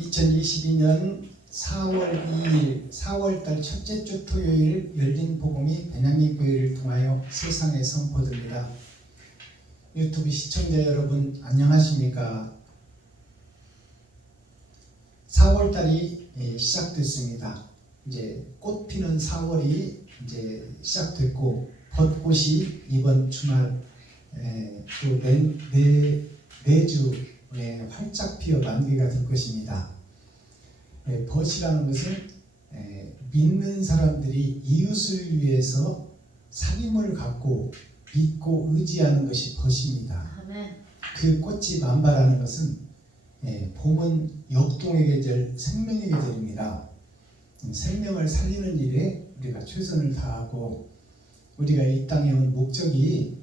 2022년 4월 2일 4월달 첫째 주 토요일 열린 복음이 베냐민 교회를 통하여 세상에 선포됩니다. 유튜브 시청자 여러분 안녕하십니까? 4월달이 시작됐습니다. 이제 꽃 피는 4월이 이제 시작됐고 벚꽃이 이번 주말 또 내주 활짝 피어 만개가 될 것입니다. 벗이라는 것은 믿는 사람들이 이웃을 위해서 사귐을 갖고 믿고 의지하는 것이 벗입니다. 아멘. 그 꽃이 만발하는 것은 봄은 역동의 계절, 생명의 계절입니다. 생명을 살리는 일에 우리가 최선을 다하고 우리가 이 땅에 온 목적이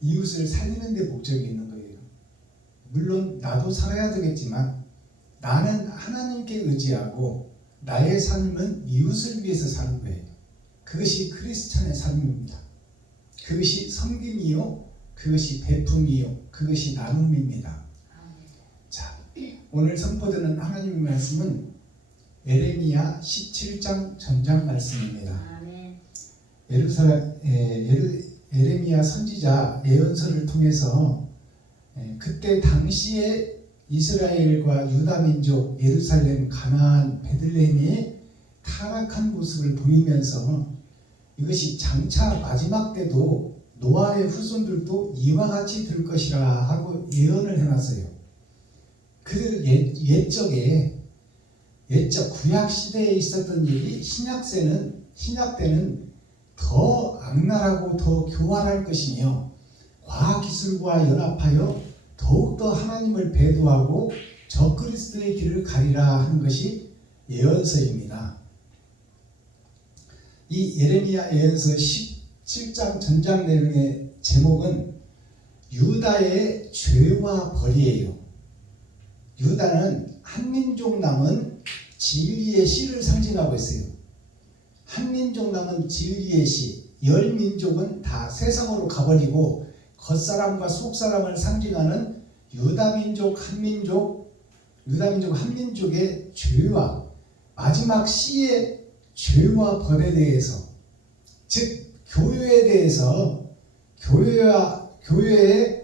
이웃을 살리는 데 목적이 있는 거예요. 물론 나도 살아야 되겠지만 나는 하나님께 의지하고 나의 삶은 이웃을 위해서 사는 거예요. 그것이 크리스찬의 삶입니다. 그것이 섬김이요, 그것이 베품이요, 그것이 나눔입니다. 자, 오늘 선포되는 하나님의 말씀은 예레미야 17장 전장 말씀입니다. 예레미야 선지자 예언서를 통해서 그때 당시에 이스라엘과 유다 민족, 예루살렘, 가나안, 베들레헴의 타락한 모습을 보이면서 이것이 장차 마지막 때도 노아의 후손들도 이와 같이 될 것이라 하고 예언을 해놨어요. 그 옛적 구약 시대에 있었던 일이 신약 때는 더 악랄하고 더 교활할 것이며 과학기술과 연합하여 더욱더 하나님을 배도하고 적그리스도의 길을 가리라 하는 것이 예언서입니다. 이 예레미야 예언서 17장 전장 내용의 제목은 유다의 죄와 벌이에요. 유다는 한민족 남은 진리의 씨를 상징하고 있어요. 한민족 남은 진리의 씨, 열 민족은 다 세상으로 가버리고 겉사람과 속사람을 상징하는 유다민족 한민족의 죄와 마지막 시의 죄와 벌에 대해서, 즉 교회에 대해서, 교회의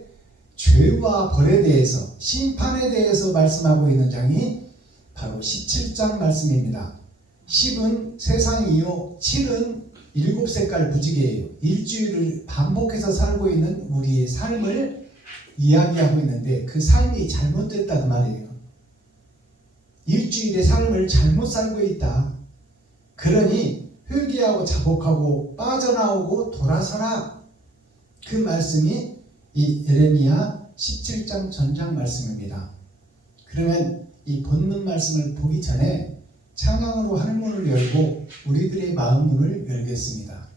죄와 벌에 대해서, 심판에 대해서 말씀하고 있는 장이 바로 17장 말씀입니다. 10은 세상이요, 7은 7색깔 무지개예요. 일주일을 반복해서 살고 있는 우리의 삶을 이야기하고 있는데 그 삶이 잘못됐다는 말이에요. 일주일의 삶을 잘못 살고 있다. 그러니 회개하고 자복하고 빠져나오고 돌아서라. 그 말씀이 이 예레미야 17장 전장 말씀입니다. 그러면 이 본문 말씀을 보기 전에 찬양으로 하늘문을 열고 우리들의 마음 문을 열겠습니다.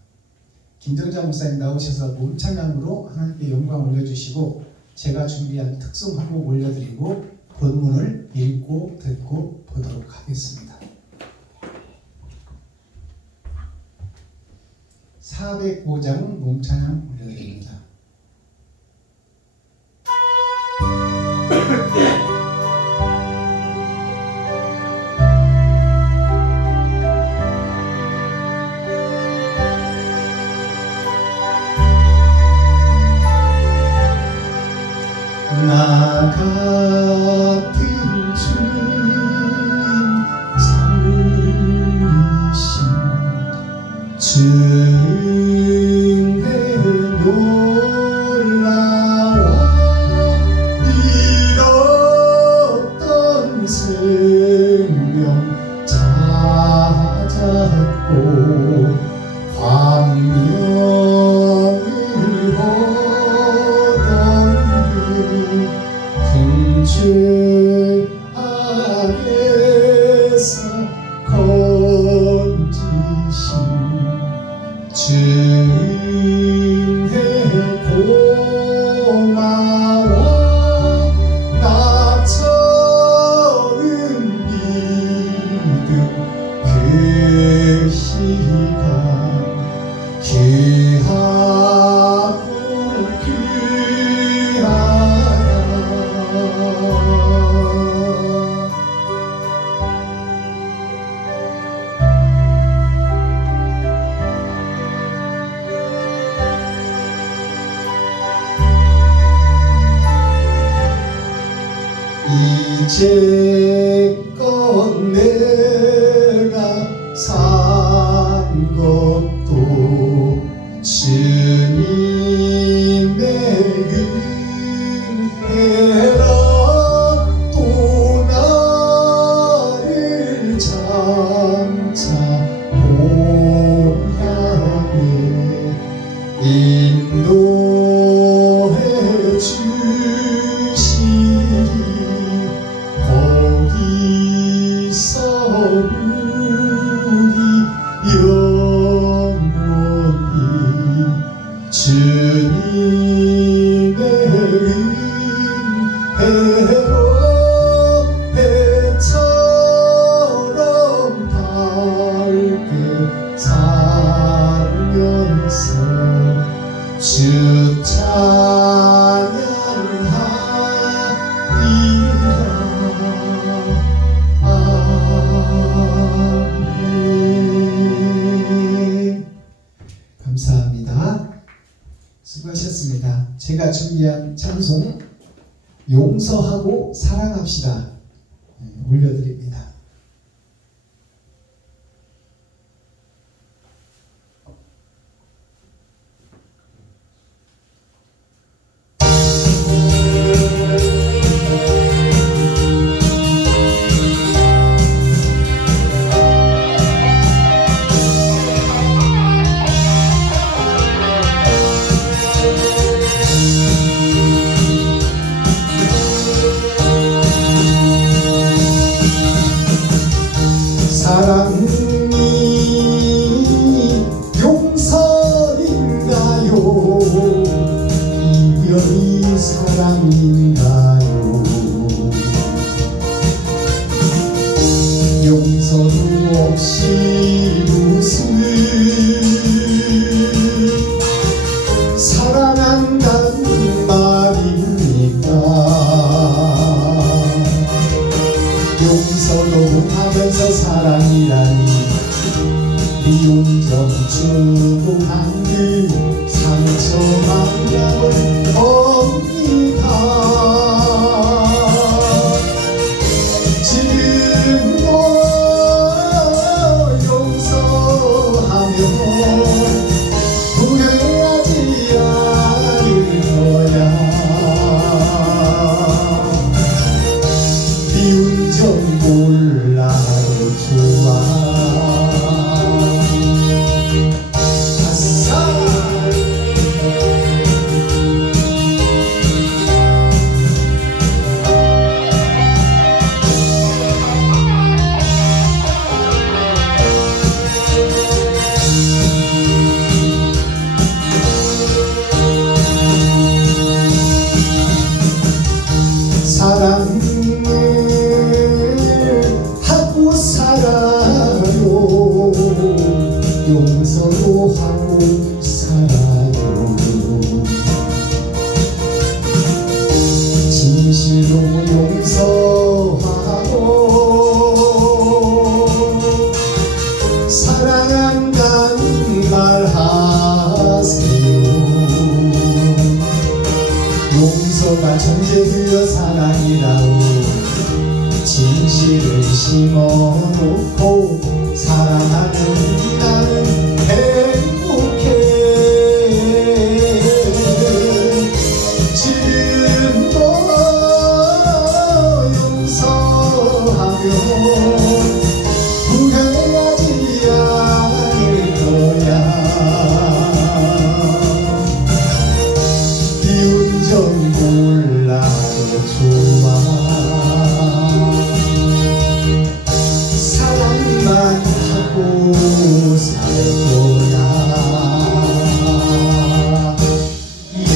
김정자 목사님 나오셔서 몸 찬양으로 하나님께 영광 올려주시고 제가 준비한 특송하고 올려드리고 본문을 읽고 듣고 보도록 하겠습니다. 405장 몸 찬양 올려드립니다. 나 같은 주인 살리신 주의 놀라워 잃었던 생명 찾았고 광명을 주 안에서 건지신 주의 고마워 나 처음 믿은 그 시간 귀하고 귀하다 이제껏 내가 산 것도 주님의 은혜라. 또 나를 장차 본향에 인도해 주시리. 거기서 우리 영원히 주님의 은혜로 배처럼 밝게 살면서 주 찬양하리라. 아멘. 감사합니다. 수고하셨습니다. 제가 준비한 찬송 용서하고 사랑합시다 올려드립니다. 사랑이 용서인가요? 이별이 사랑인가요? 용서도 없이 무슨 사랑한다는 말입니까? 용서도 못하면서 사랑이라니 미운 점 주고 한들 상처만 남을 겁니다. 지금도 용서하면 후회하지 않을 거야. 미운 점 몰라도 좋아. 사랑을 하고 살아요. 용서도 하고 살아요. 진실로 용서하고 사랑한다는 말하세요. 용서가 존재되어 사랑이라고 진실을 심어놓고 사랑하는 나는 행복해. 지금도 용서하면 후회하지 않을 거야. 미운 점 몰라도 좋아. 사랑만 하고 살 거야. 예!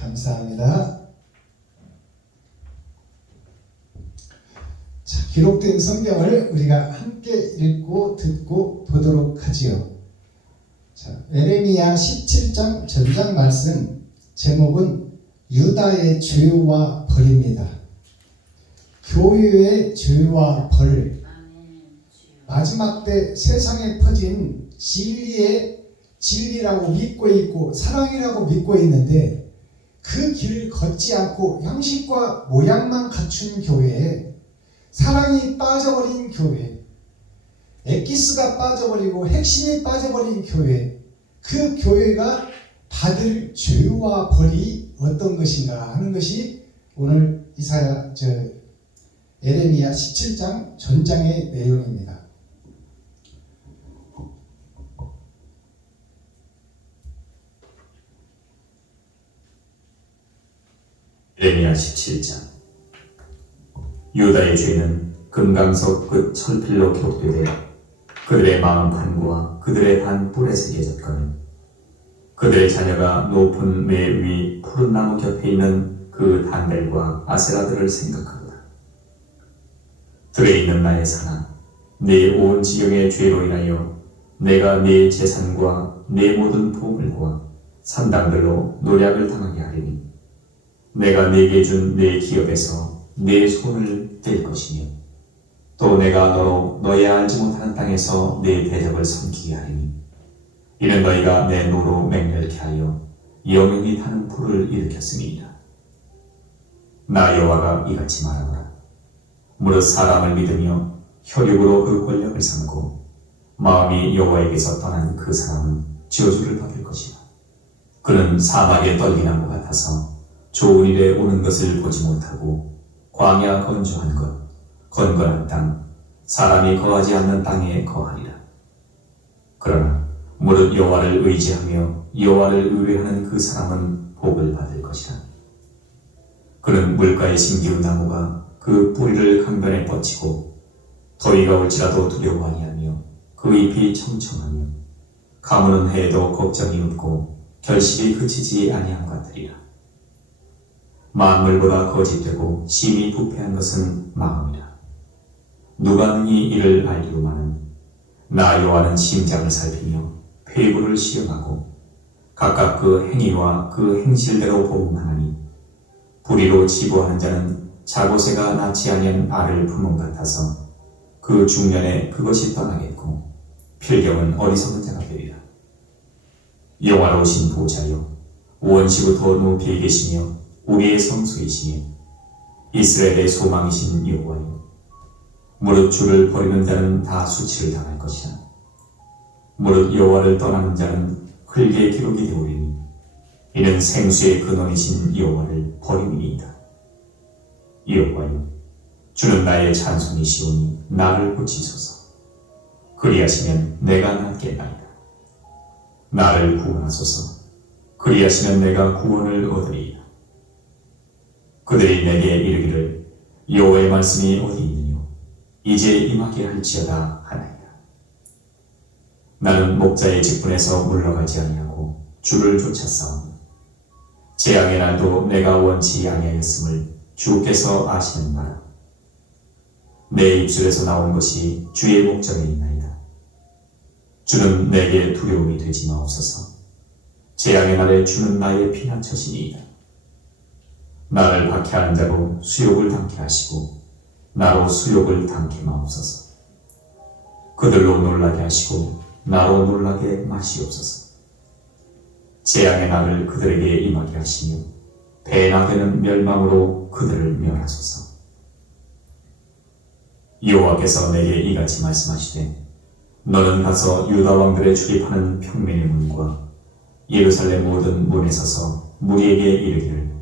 감사합니다. 자, 기록된 성경을 우리가 함께 읽고 듣고 보도록 하지요. 자, 예레미야 17장 전장 말씀 제목은 유다의 죄와 벌입니다. 교회의 죄와 벌. 마지막 때 세상에 퍼진 진리라고 믿고 있고 사랑이라고 믿고 있는데 그 길을 걷지 않고 형식과 모양만 갖춘 교회에, 사랑이 빠져버린 교회, 엑기스가 빠져버리고 핵심이 빠져버린 교회, 그 교회가 받을 죄와 벌이 어떤 것인가 하는 것이 오늘 에레미야 17장 전장의 내용입니다. 에레미야 17장. 유다의 죄는 금강석 끝 철필로 기록되되 그들의 마음판과 그들의 단 뿔에 새겨졌거늘 그들의 자녀가 높은 매 위 푸른 나무 곁에 있는 그 단들과 아세라들을 생각하거라. 들에 있는 나의 산아, 네 온 지경의 죄로 인하여 내가 네 재산과 네 모든 보물과 산당들로 노략을 당하게 하리니 내가 네게 준 네 기업에서 네 손을 뗄 것이며 또 내가 너로 너의 알지 못하는 땅에서 네 대적을 섬기게 하리니 이는 너희가 내 노로 맹렬케 하여 영영이 타는 불을 일으켰음이니라. 나 여호와가 이같이 말하노라. 무릇 사람을 믿으며 혈육으로 그 권력을 삼고 마음이 여호와에게서 떠난 그 사람은 저주를 받을 것이라. 그는 사막의 떨기나무 같아서 좋은 일에 오는 것을 보지 못하고 광야 건조한 것, 건건한 땅, 사람이 거하지 않는 땅에 거하리라. 그러나 무릇 여호와를 의지하며 여호와를 의뢰하는 그 사람은 복을 받을 것이라. 그는 물가에 심기운 나무가 그 뿌리를 강변에 뻗치고 더위가 올지라도 두려워 아니하며 그 잎이 청청하며 가무는 해에도 걱정이 없고 결실이 그치지 아니함 같으리라. 만물보다 거짓되고 심히 부패한 것은 마음이라. 누가 능히 이를 알리오마는 나 여호와는 심장을 살피며 폐부를 시험하고 각각 그 행위와 그 행실대로 보응하나니 불의로 치부하는 자는 자고새가 낳지 아니한 알을 품은 같아서 그 중년에 그것이 떠나겠고 필경은 어리석은 자가 되리라. 영화로우신 보좌여, 원시부터 높이 계시며 우리의 성수이시며 이스라엘의 소망이신 여호와여, 무릇 주를 버리는 자는 다 수치를 당할 것이라. 무릇 여호와를 떠나는 자는 흙의 기록이 되오리니 이는 생수의 근원이신 여호와를 버림이니이다. 여호와여, 주는 나의 찬송이시오니 나를 고치소서. 그리하시면 내가 낫겠나이다. 나를 구원하소서. 그리하시면 내가 구원을 얻으리이다. 그들이 내게 이르기를 여호와의 말씀이 어디 있느뇨 이제 임하게 할지어다 하나이다. 나는 목자의 직분에서 물러가지 아니하고 주를 쫓았사오니 재앙의 날도 내가 원치 아니하였음을 주께서 아시는 바라. 내 입술에서 나온 것이 주의 목전에 있나이다. 주는 내게 두려움이 되지 마옵소서. 재앙의 날에 주는 나의 피난처시니이다. 나를 박해하는 자로 수욕을 당케 하시고 나로 수욕을 당케 마옵소서. 그들로 놀라게 하시고 나로 놀라게 마시옵소서. 재앙의 날을 그들에게 임하게 하시며 배나되는 멸망으로 그들을 멸하소서. 여호와께서 내게 이같이 말씀하시되 너는 가서 유다 왕들의 출입하는 평민의 문과 예루살렘 모든 문에 서서 무리에게 이르기를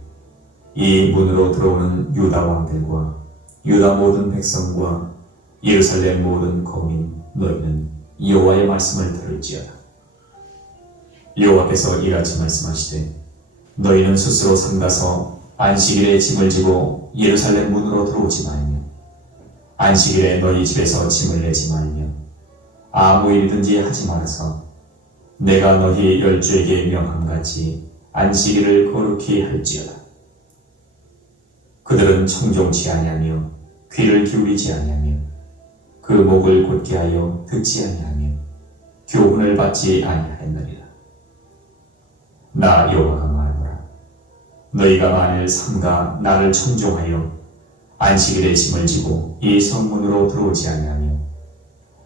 이 문으로 들어오는 유다 왕들과 유다 모든 백성과 예루살렘 모든 거민 너희는 여호와의 말씀을 들을지어다. 여호와께서 이같이 말씀하시되 너희는 스스로 삼가서 안식일에 짐을 지고 예루살렘 문으로 들어오지 말며 안식일에 너희 집에서 짐을 내지 말며 아무 일이든지 하지 말아서 내가 너희 열주에게 명함같이 안식일을 거룩히 할지어다. 그들은 청종치 아니하며 귀를 기울이지 아니하며 그 목을 곧게 하여 듣지 아니하며 교훈을 받지 아니하였느니라. 나 여호와가 말하노라. 너희가 만일 삼가 나를 청종하여 안식일에 짐을 지고 이 성문으로 들어오지 아니하며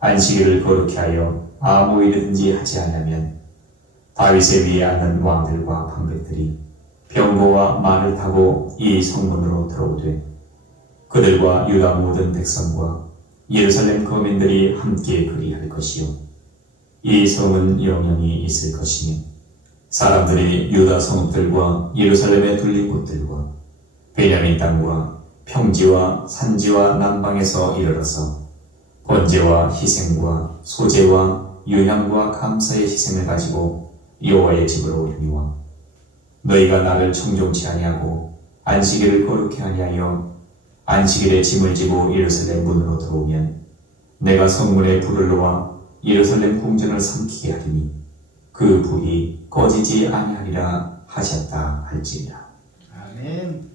안식일을 거룩히 하여 아무 일이든지 하지 아니하면 다윗의 위에 앉는 왕들과 방백들이 병거와 말을 타고 이 성문으로 들어오되 그들과 유다 모든 백성과 예루살렘 거민들이 함께 그리할 것이요 이 성은 영영이 있을 것이니 사람들이 유다 성읍들과 예루살렘의 둘린 곳들과 베냐민 땅과 평지와 산지와 남방에서 이르러서 번제와 희생과 소제와 유향과 감사의 희생을 가지고 여호와의 집으로 오려니와 너희가 나를 청종치 아니하고 안식일을 거룩히 아니하여 안식일에 짐을 지고 예루살렘 문으로 들어오면 내가 성문에 불을 놓아 예루살렘 궁전을 삼키게 하리니 그 불이 꺼지지 아니하리라 하셨다 할지니라. 아멘.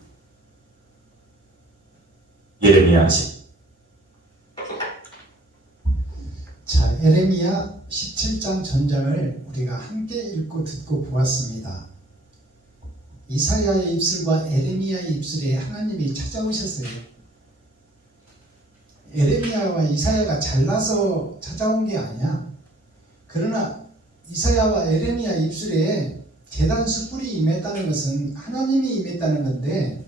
예레미야 10. 자, 예레미야 17장 전장을 우리가 함께 읽고 듣고 보았습니다. 이사야의 입술과 에레미야의 입술에 하나님이 찾아오셨어요. 에레미야와 이사야가 잘나서 찾아온 게 아니야. 그러나 이사야와 에레미야 입술에 제단 숯불이 임했다는 것은 하나님이 임했다는 건데,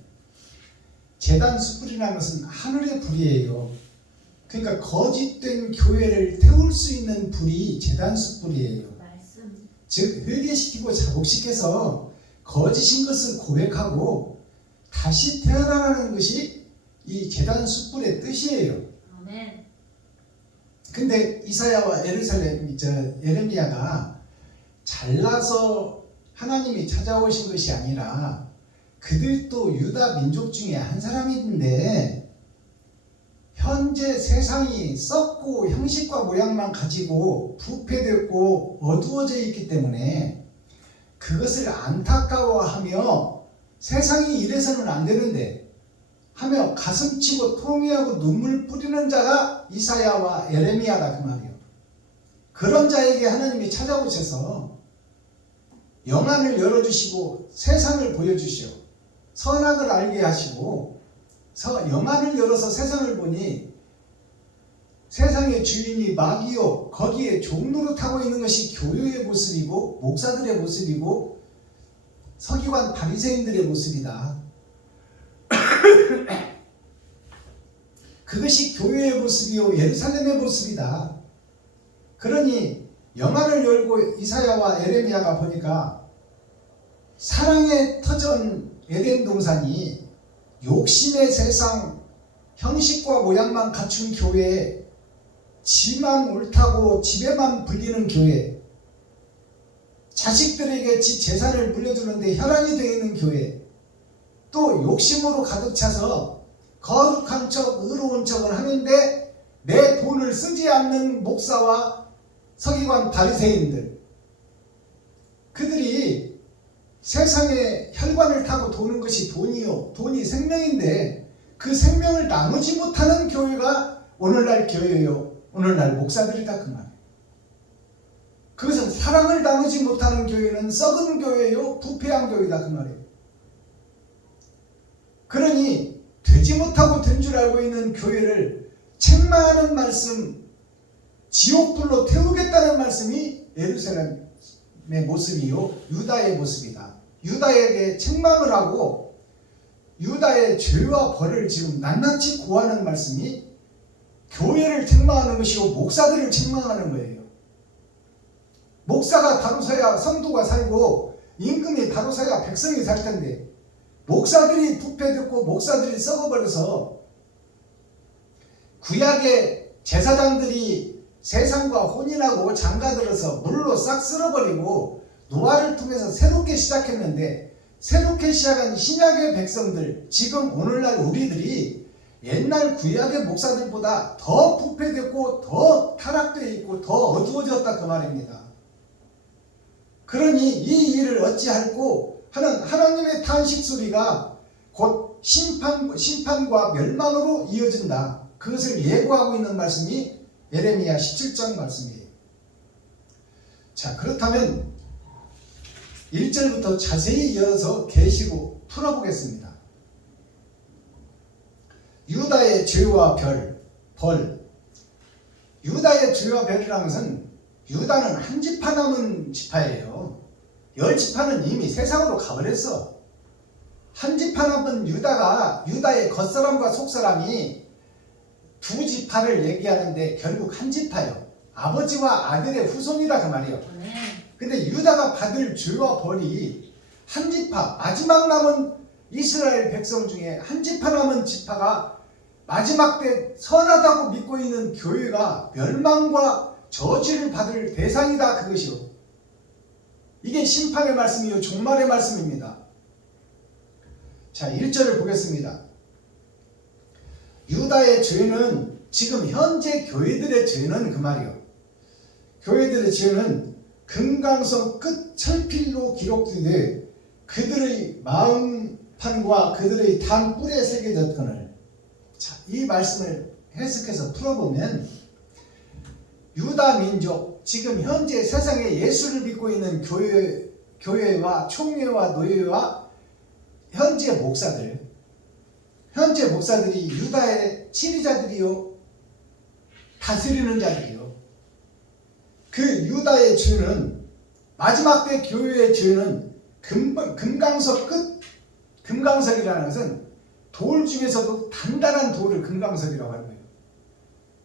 제단 숯불이라는 것은 하늘의 불이에요. 그러니까 거짓된 교회를 태울 수 있는 불이 제단 숯불이에요. 즉 회개시키고 자복시켜서 거짓인 것을 고백하고 다시 태어나라는 것이 이 제단 숯불의 뜻이에요. 아멘. 근데 이사야와 예레미야가 잘나서 하나님이 찾아오신 것이 아니라 그들도 유다 민족 중에 한 사람인데 현재 세상이 썩고 형식과 모양만 가지고 부패되고 어두워져 있기 때문에 그것을 안타까워하며 세상이 이래서는 안 되는데 하며 가슴치고 통회하고 눈물 뿌리는 자가 이사야와 예레미야다 그 말이에요. 그런 자에게 하나님이 찾아오셔서 영안을 열어주시고 세상을 보여주시오. 선악을 알게 하시고 영안을 열어서 세상을 보니 세상의 주인이 마귀요 거기에 종노릇하고 있는 것이 교회의 모습이고 목사들의 모습이고 서기관 바리새인들의 모습이다. 그것이 교회의 모습이요 예루살렘의 모습이다. 그러니 영안을 열고 이사야와 예레미야가 보니까 사랑의 터전 에덴 동산이 욕심의 세상 형식과 모양만 갖춘 교회, 지만 옳다고 집에만 불리는 교회, 자식들에게 집 재산을 물려주는데 혈안이 되어 있는 교회, 또 욕심으로 가득 차서 거룩한 척 의로운 척을 하는데 내 돈을 쓰지 않는 목사와 서기관 바리새인들, 그들이 세상에 혈관을 타고 도는 것이 돈이요 돈이 생명인데 그 생명을 나누지 못하는 교회가 오늘날 교회요 오늘날 목사들이다 그 말이에요. 그것은 사랑을 나누지 못하는 교회는 썩은 교회요 부패한 교회다 그 말이에요. 그러니 되지 못하고 된 줄 알고 있는 교회를 책망하는 말씀, 지옥불로 태우겠다는 말씀이 예루살렘의 모습이요 유다의 모습이다. 유다에게 책망을 하고 유다의 죄와 벌을 지금 낱낱이 고하는 말씀이 교회를 책망하는 것이고 목사들을 책망하는 거예요. 목사가 다루서야 성도가 살고 임금이 다루서야 백성이 살 텐데 목사들이 부패됐고 목사들이 썩어버려서 구약의 제사장들이 세상과 혼인하고 장가들어서 물로 싹 쓸어버리고 노아를 통해서 새롭게 시작했는데 새롭게 시작한 신약의 백성들, 지금 오늘날 우리들이 옛날 구약의 목사들보다 더 부패됐고 더 타락되어 있고 더 어두워졌다 그 말입니다. 그러니 이 일을 어찌할꼬 하는 하나님의 탄식 소리가 곧 심판과 멸망으로 이어진다. 그것을 예고하고 있는 말씀이 예레미야 17장 말씀이에요. 자, 그렇다면 1절부터 자세히 이어서 계시고 풀어보겠습니다. 유다의 죄와 벌. 유다의 죄와 벌이라는 것은 유다는 한 지파 남은 지파예요. 10지파는 이미 세상으로 가버렸어. 한 지파 남은 유다의 겉사람과 속사람이 두 지파를 얘기하는데 결국 한 지파요. 아버지와 아들의 후손이라 그 말이에요. 근데 유다가 받을 죄와 벌이 한 지파, 마지막 남은 이스라엘 백성 중에 한 지파 남은 지파가 마지막 때 선하다고 믿고 있는 교회가 멸망과 저주를 받을 대상이다, 그것이요. 이게 심판의 말씀이요, 종말의 말씀입니다. 자, 1절을 보겠습니다. 유다의 죄는, 지금 현재 교회들의 죄는 그 말이요. 교회들의 죄는 금강석 끝 철필로 기록되되 그들의 마음판과 그들의 단 뿔에 새겨졌거늘. 자, 이 말씀을 해석해서 풀어보면 유다 민족, 지금 현재 세상에 예수를 믿고 있는 교회와 총회와 노예와 현재 목사들이 유다의 치리자들이요, 다스리는 자들이요. 그 유다의 죄는, 마지막 때 교회의 죄는 금강석 끝, 금강석이라는 것은 돌 중에서도 단단한 돌을 금강석이라고 하는 거예요.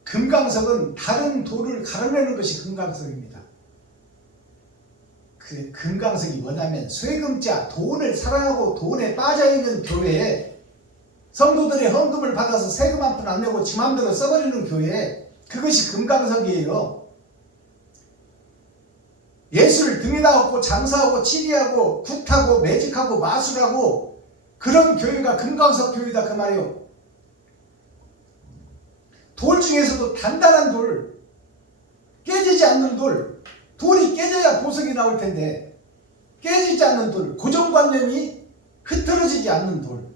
금강석은 다른 돌을 가려내는 것이 금강석입니다. 그 금강석이 뭐냐면 쇠금자, 돈을 사랑하고 돈에 빠져있는 교회에 성도들의 헌금을 받아서 세금 한 푼 안 내고 지 맘대로 써버리는 교회, 그것이 금강석이에요. 예수를 등에다 업고 장사하고 치리하고 굿하고 매직하고 마술하고 그런 교회가 금강석 교회다 그 말이에요. 돌 중에서도 단단한 돌, 깨지지 않는 돌, 돌이 깨져야 보석이 나올 텐데 깨지지 않는 돌, 고정관념이 흐트러지지 않는 돌,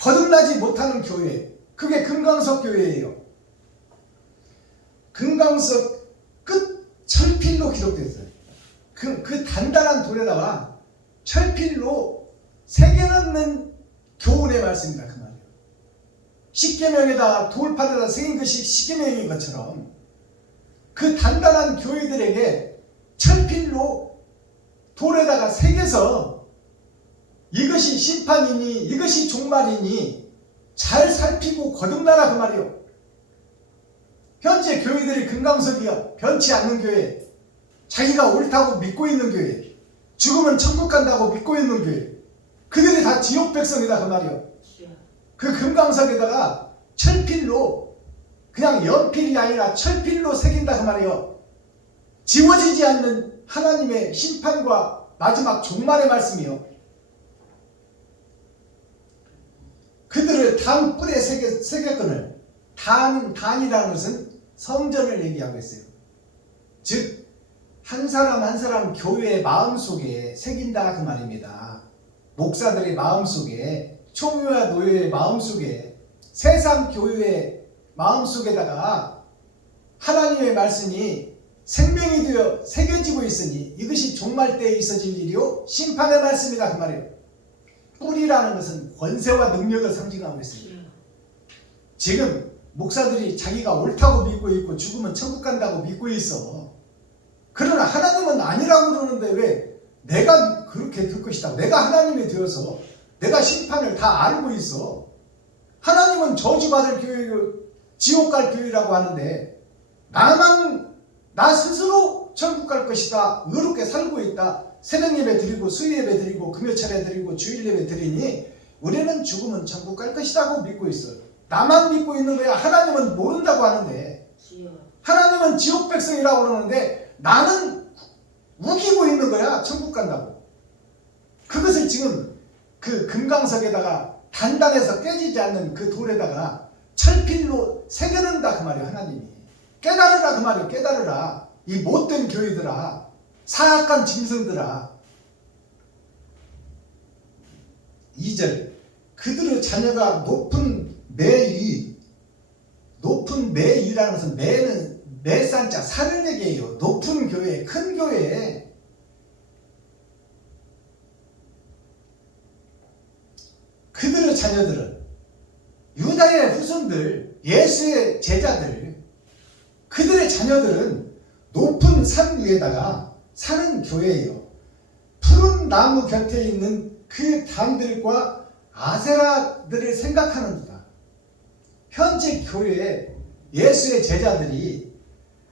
거듭나지 못하는 교회, 그게 금강석 교회예요. 금강석 끝 철필로 기록됐어요. 그 단단한 돌에다가 철필로 새겨넣는 교훈의 말씀이다 그 말이에요. 십계명에다 돌판에다 새긴 것이 십계명인 것처럼 그 단단한 교회들에게 철필로 돌에다가 새겨서 이것이 심판이니 이것이 종말이니 잘 살피고 거듭나라 그 말이에요. 현재 교회들이 금강석이요, 변치 않는 교회, 자기가 옳다고 믿고 있는 교회, 죽으면 천국 간다고 믿고 있는 교회, 그들이 다 지옥 백성이다 그 말이에요. 그 금강석에다가 철필로, 그냥 연필이 아니라 철필로 새긴다 그 말이에요. 지워지지 않는 하나님의 심판과 마지막 종말의 말씀이요. 그들을 단 뿔에 새겼거늘. 단이라는 것은 성전을 얘기하고 있어요. 즉 한 사람 한 사람 교회의 마음속에 새긴다 그 말입니다. 목사들의 마음속에, 총회와 노예의 마음속에, 세상 교회의 마음속에다가 하나님의 말씀이 생명이 되어 새겨지고 있으니 이것이 종말 때에 있어질 일이요 심판의 말씀이다 그 말이에요. 뿔이라는 것은 권세와 능력을 상징하고 있습니다. 지금 목사들이 자기가 옳다고 믿고 있고 죽으면 천국 간다고 믿고 있어. 그러나 하나님은 아니라고 그러는데 왜 내가 그렇게 될 것이다, 내가 하나님이 되어서 내가 심판을 다 알고 있어. 하나님은 저주받을 교회요 지옥 갈 교회라고 하는데 나만, 나 스스로 천국 갈 것이다, 의롭게 살고 있다, 새벽 예배 드리고 수요 예배 드리고 금요 차례 드리고 주일 예배 드리니 우리는 죽으면 천국 갈 것이라고 믿고 있어요. 나만 믿고 있는 거야. 하나님은 모른다고 하는데, 하나님은 지옥 백성이라고 그러는데 나는 우기고 있는 거야, 천국 간다고. 그것을 지금 그 금강석에다가 단단해서 깨지지 않는 그 돌에다가 철필로 새겨낸다 그 말이에요. 하나님이 깨달으라 그 말이에요. 깨달으라 이 못된 교회들아, 사악한 짐승들아. 2절 그들의 자녀가 높은 매위, 높은 매위라는 것은 매는 매산자 산을 얘기해요. 높은 교회, 큰 교회. 그들의 자녀들은 유다의 후손들, 예수의 제자들, 그들의 자녀들은 높은 산 위에다가 사는 교회예요. 푸른 나무 곁에 있는 그 담들과 아세라들을 생각하는도다. 현재 교회에 예수의 제자들이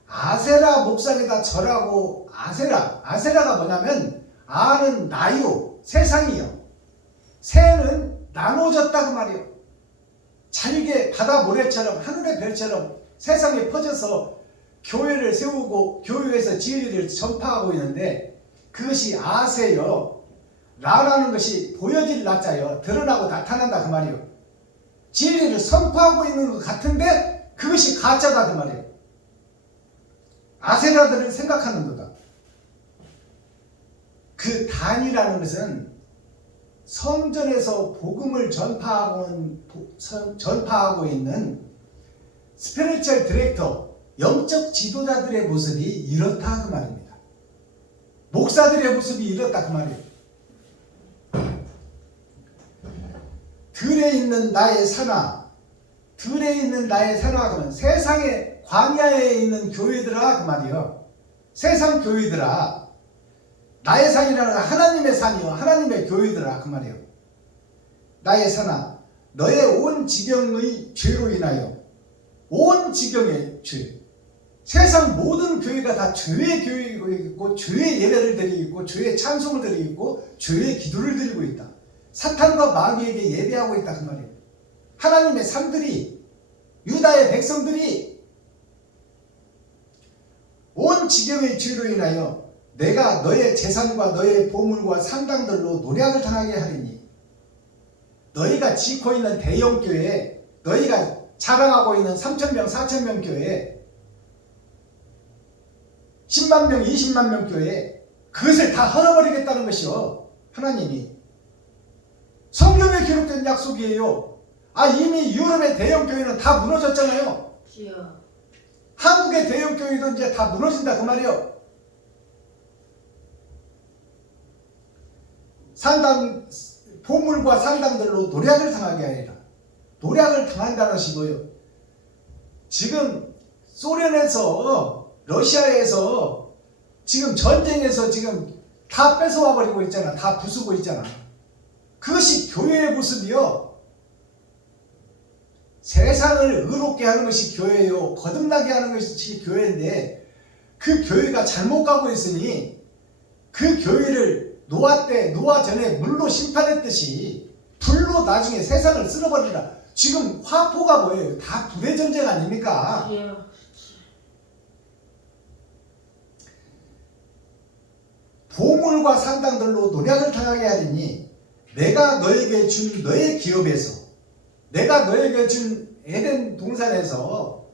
아세라 목상에다 절하고, 아세라가 뭐냐면 아는 나요, 세상이요, 세는 나눠졌다 그 말이요. 잘게 바다 모래처럼 하늘의 별처럼 세상에 퍼져서 교회를 세우고 교회에서 진리를 전파하고 있는데, 그것이 아세요. 라라는 것이 보여질 라자요, 드러나고 나타난다 그 말이요. 진리를 선포하고 있는 것 같은데 그것이 가짜다 그 말이에요. 아세라들을 생각하는 거다. 그 단이라는 것은 성전에서 복음을 전파하고 있는 스피리추얼 디렉터, 영적 지도자들의 모습이 이렇다 그 말입니다. 목사들의 모습이 이렇다 그 말이에요. 들에 있는 나의 산하, 그러면 세상의 광야에 있는 교회들아 그 말이요. 세상 교회들아, 나의 산이라는 건 하나님의 산이요, 하나님의 교회들아 그 말이요. 나의 산하, 너의 온 지경의 죄로 인하여, 온 지경의 죄, 세상 모든 교회가 다 죄의 교회이고 있고, 죄의 예배를 드리고 있고, 죄의 찬송을 드리고 있고, 죄의 기도를 드리고 있다. 사탄과 마귀에게 예배하고 있다 그 말이에요. 하나님의 산들이, 유다의 백성들이 온 지경의 죄로 인하여 내가 너의 재산과 너의 보물과 산당들로 노략을 당하게 하리니, 너희가 짓고 있는 대형 교회, 너희가 자랑하고 있는 3,000명 4,000명 교회, 10만 명 20만 명 교회, 그것을 다 헐어버리겠다는 것이요, 하나님이. 성경에 기록된 약속이에요. 이미 유럽의 대형 교회는 다 무너졌잖아요. 한국의 대형 교회도 이제 다 무너진다 그 말이에요. 산당, 보물과 산당들로 노략을 당하게 하리라. 노략을 당한다는 것이고요. 지금 소련에서, 러시아에서 지금 전쟁에서 지금 다 뺏어와 버리고 있잖아. 다 부수고 있잖아. 그것이 교회의 모습이요. 세상을 의롭게 하는 것이 교회요, 거듭나게 하는 것이 교회인데, 그 교회가 잘못 가고 있으니 그 교회를 노아 전에 물로 심판했듯이 불로 나중에 세상을 쓸어버리라. 지금 화포가 뭐예요? 다 불의 전쟁 아닙니까? 보물과 산당들로 노략을 당하게 하리니, 내가 너에게 준 너의 기업에서, 내가 너에게 준 에덴 동산에서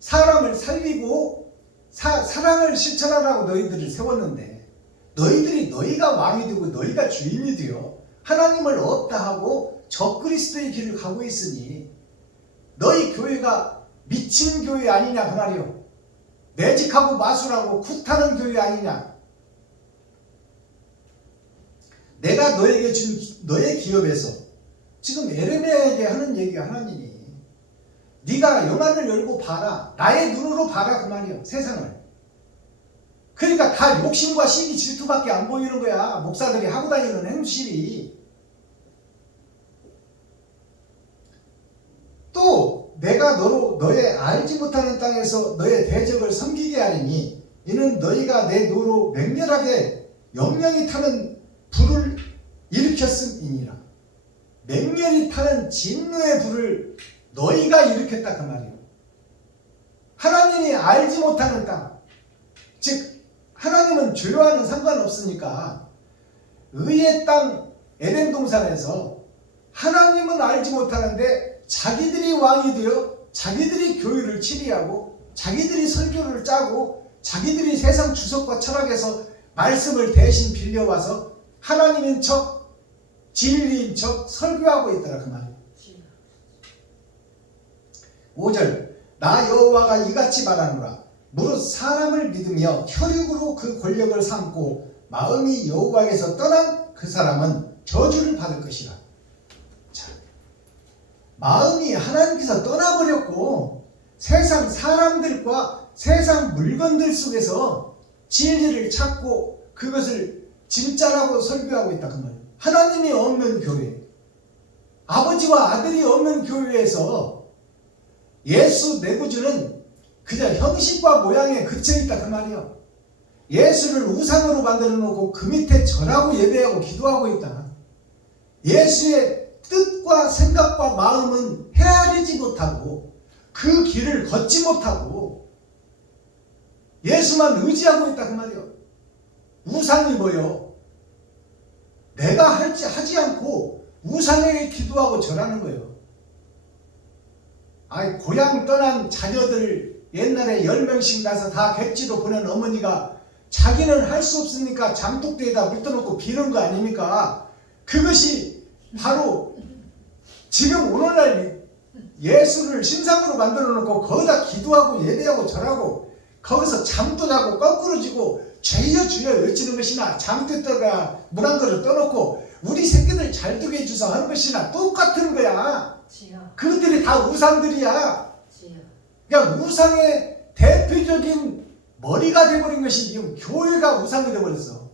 사람을 살리고 사랑을 실천하라고 너희들을 세웠는데, 너희가 왕이 되고 너희가 주인이 되어 하나님을 없다 하고 적그리스도의 길을 가고 있으니, 너희 교회가 미친 교회 아니냐 그 말이요. 매직하고 마술하고 굿하는 교회 아니냐. 내가 너에게 준 너의 기업에서, 지금 에레미야에게 하는 얘기가 하나님이, 네가 영안을 열고 봐라, 나의 눈으로 봐라 그 말이요, 세상을. 그러니까 다 욕심과 시기 질투밖에 안 보이는 거야, 목사들이 하고 다니는 행실이. 또 내가 너의 알지 못하는 땅에서 너의 대적을 섬기게 하리니, 이는 너희가 내 노로 맹렬하게 영영이 타는 불을 일으켰음이니라. 맹렬히 타는 진노의 불을 너희가 일으켰다 그 말이에요. 하나님이 알지 못하는 땅, 즉 하나님은 죄와는 상관없으니까 의의 땅 에덴 동산에서 하나님은 알지 못하는데 자기들이 왕이 되어 자기들이 교회를 치리하고 자기들이 설교를 짜고 자기들이 세상 주석과 철학에서 말씀을 대신 빌려와서 하나님인 척, 진리인 척 설교하고 있더라 그 말이에요. 5절, 나 여호와가 이같이 말하노라. 무릇 사람을 믿으며 혈육으로 그 권력을 삼고 마음이 여호와에게서 떠난 그 사람은 저주를 받을 것이라. 자, 마음이 하나님께서 떠나버렸고 세상 사람들과 세상 물건들 속에서 진리를 찾고 그것을 진짜라고 설교하고 있다 그 말이에요. 하나님이 없는 교회, 아버지와 아들이 없는 교회에서 예수 내구주는 그냥 형식과 모양에 그쳐있다 그 말이요. 예수를 우상으로 만들어 놓고 그 밑에 절하고 예배하고 기도하고 있다. 예수의 뜻과 생각과 마음은 헤아리지 못하고 그 길을 걷지 못하고 예수만 의지하고 있다 그 말이요. 우상이 뭐요? 내가 하지 않고 우상에게 기도하고 절하는 거예요. 아이, 고향 떠난 자녀들 옛날에 10명씩 나서 다 객지로 보낸 어머니가 자기는 할 수 없으니까 장독대에다 물 떠놓고 비는 거 아닙니까? 그것이 바로 지금 오늘날 예수를 신상으로 만들어 놓고 거기다 기도하고 예배하고 절하고 거기서 잠도 자고 거꾸로 지고 죄여 주여 외치는 것이나 잠들다가 물 한 그릇 떠놓고 우리 새끼들 잘 두게 해주소 하는 것이나 똑같은 거야. 그것들이 다 우상들이야. 그러니까 우상의 대표적인 머리가 돼버린 것이 지금 교회가 우상이 돼버렸어.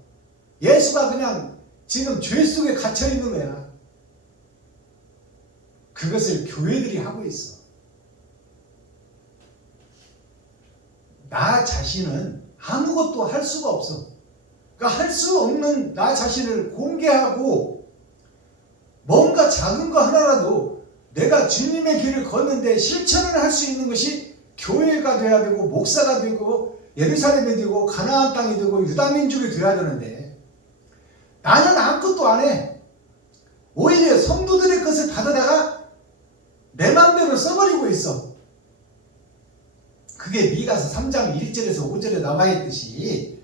예수가 그냥 지금 죄 속에 갇혀 있는 거야. 그것을 교회들이 하고 있어. 나 자신은 아무것도 할 수가 없어. 그러니까 할 수 없는 나 자신을 공개하고 뭔가 작은 거 하나라도 내가 주님의 길을 걷는데 실천을 할 수 있는 것이 교회가 돼야 되고 목사가 되고 예루살렘이 되고 가나안 땅이 되고 유다민족이 돼야 되는데 나는 아무것도 안 해. 오히려 성도들의 것을 받아다가 내 맘대로 써버리고 있어. 그게 미가서 3장 1절에서 5절에 나와 있듯이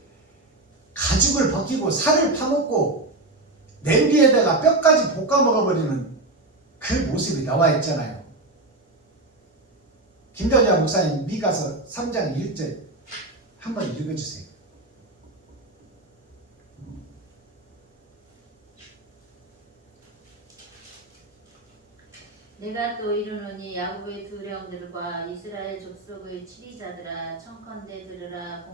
가죽을 벗기고 살을 파먹고 냄비에다가 뼈까지 볶아 먹어버리는 그 모습이 나와 있잖아요. 김대자 목사님 미가서 3장 1절 한번 읽어주세요. 내가 또 이르노니 야곱의 두 영들과 이스라엘 족속의 치리자들아 청컨대 들으라.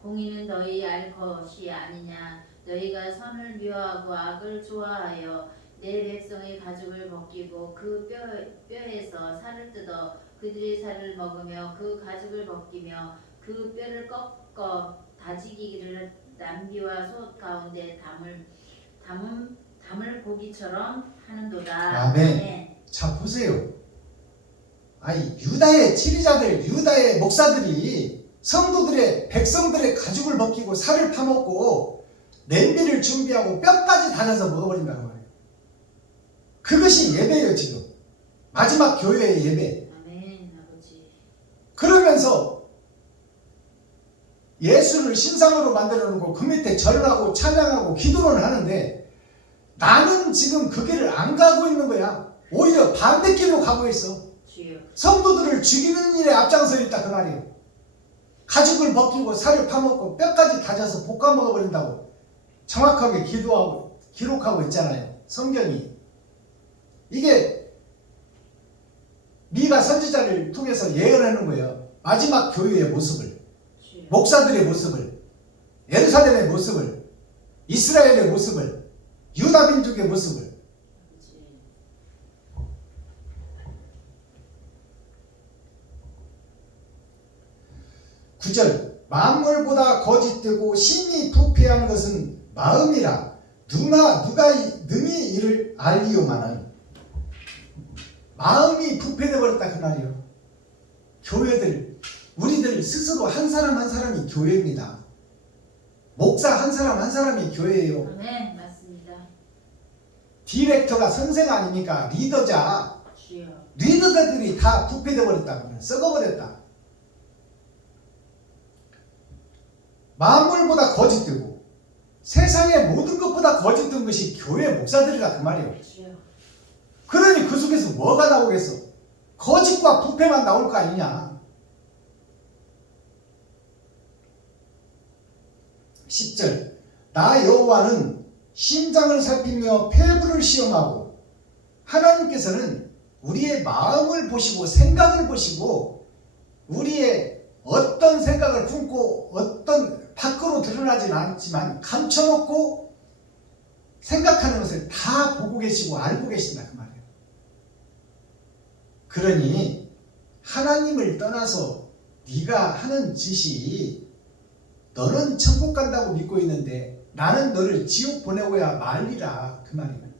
공의는 너희 알 것이 아니냐. 너희가 선을 미워하고 악을 좋아하여 내 백성의 가죽을 벗기고 그 뼈에서 살을 뜯어 그들의 살을 먹으며 그 가죽을 벗기며 그 뼈를 꺾어 다지기를 남비와 솥 가운데 담을 고기처럼 하는도다. 아멘. 자 보세요. 아니 유다의 치리자들, 유다의 목사들이 성도들의 백성들의 가죽을 벗기고 살을 파먹고 냄비를 준비하고 뼈까지 다져서 먹어버린다는 거예요. 그것이 예배예요. 지금 마지막 교회의 예배. 아멘. 아버지. 그러면서 예수를 신상으로 만들어 놓고 그 밑에 절을 하고 찬양하고 기도를 하는데 나는 지금 그 길을 안 가고 있는 거야. 오히려 반대길로 가고 있어. 성도들을 죽이는 일에 앞장서 있다 그 말이에요. 가죽을 벗기고 살을 파먹고 뼈까지 다져서 볶아 먹어버린다고 정확하게 기도하고 기록하고 있잖아요. 성경이. 이게 미가 선지자를 통해서 예언하는 거예요. 마지막 교회의 모습을, 목사들의 모습을, 예루살렘의 모습을, 이스라엘의 모습을, 유다 민족의 모습을. 9절 만물보다 거짓되고 심히 부패한 것은 마음이라 누가 능히 이를 알리오마는. 마음이 부패되어 버렸다 그 말이요. 교회들 우리들 스스로 한 사람 한 사람이 교회입니다. 목사 한 사람 한 사람이 교회예요. 네, 맞습니다. 디렉터가 선생 아닙니까? 리더자. 주여. 리더자들이 다 부패되어 버렸다. 썩어버렸다. 만물보다 거짓되고 세상의 모든 것보다 거짓된 것이 교회 목사들이라 그 말이에요. 주여. 그러니 그 속에서 뭐가 나오겠어? 거짓과 부패만 나올 거 아니냐. 10절 나 여호와는 심장을 살피며 폐부를 시험하고. 하나님께서는 우리의 마음을 보시고 생각을 보시고 우리의 어떤 생각을 품고 어떤 밖으로 드러나지는 않지만 감춰놓고 생각하는 것을 다 보고 계시고 알고 계신다 그 말이에요. 그러니 하나님을 떠나서 네가 하는 짓이 너는 천국 간다고 믿고 있는데 나는 너를 지옥 보내고야 말리라 그 말이에요.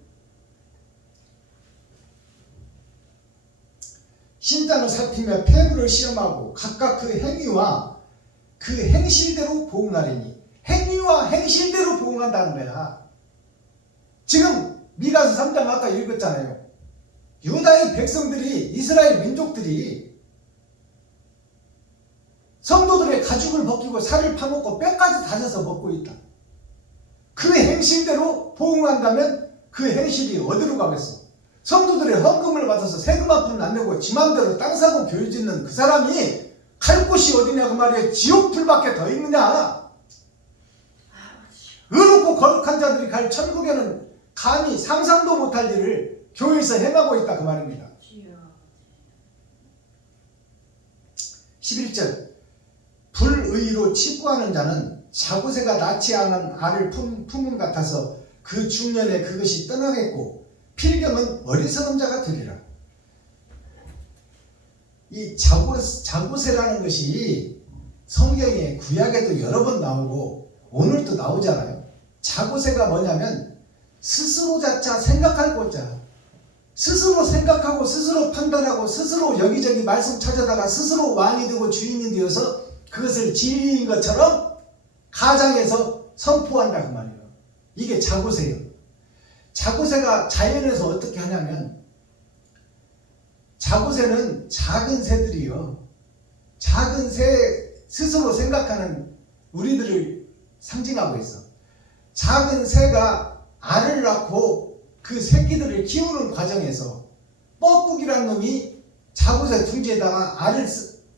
심장을 살피며 폐부를 시험하고 각각 그 행위와 그 행실대로 보응하리니 행위와 행실대로 보응한다는 거야. 지금 미가서 3장 아까 읽었잖아요. 유다의 백성들이 이스라엘 민족들이 성도들의 가죽을 벗기고 살을 파먹고 뼈까지 다져서 먹고 있다. 그 행실대로 보응한다면 그 행실이 어디로 가겠어? 성도들의 헌금을 받아서 세금 한 푼을 안 내고 지 맘대로 땅 사고 교회 짓는 그 사람이 갈 곳이 어디냐 그 말이에요. 지옥불밖에 더 있느냐. 의롭고 거룩한 자들이 갈 천국에는 감히 상상도 못할 일을 교회에서 행하고 있다 그 말입니다. 11절 불의로 치부하는 자는 자고새가 낳지 않은 알을 품은 같아서 그 중년에 그것이 떠나겠고 필경은 어리석은 자가 되리라. 이 자고새라는 것이 성경에 구약에도 여러 번 나오고 오늘도 나오잖아요. 자고새가 뭐냐면 스스로 자자 생각할 것자. 스스로 생각하고 스스로 판단하고 스스로 여기저기 말씀 찾아다가 스스로 왕이 되고 주인이 되어서 그것을 진리인 것처럼 가장에서 선포한다 그 말이에요. 이게 자고새예요. 자고새가 자연에서 어떻게 하냐면 자고새는 작은 새들이요. 작은 새 스스로 생각하는 우리들을 상징하고 있어. 작은 새가 알을 낳고 그 새끼들을 키우는 과정에서 뻐꾸기라는 놈이 자고새 둥지에다가 알을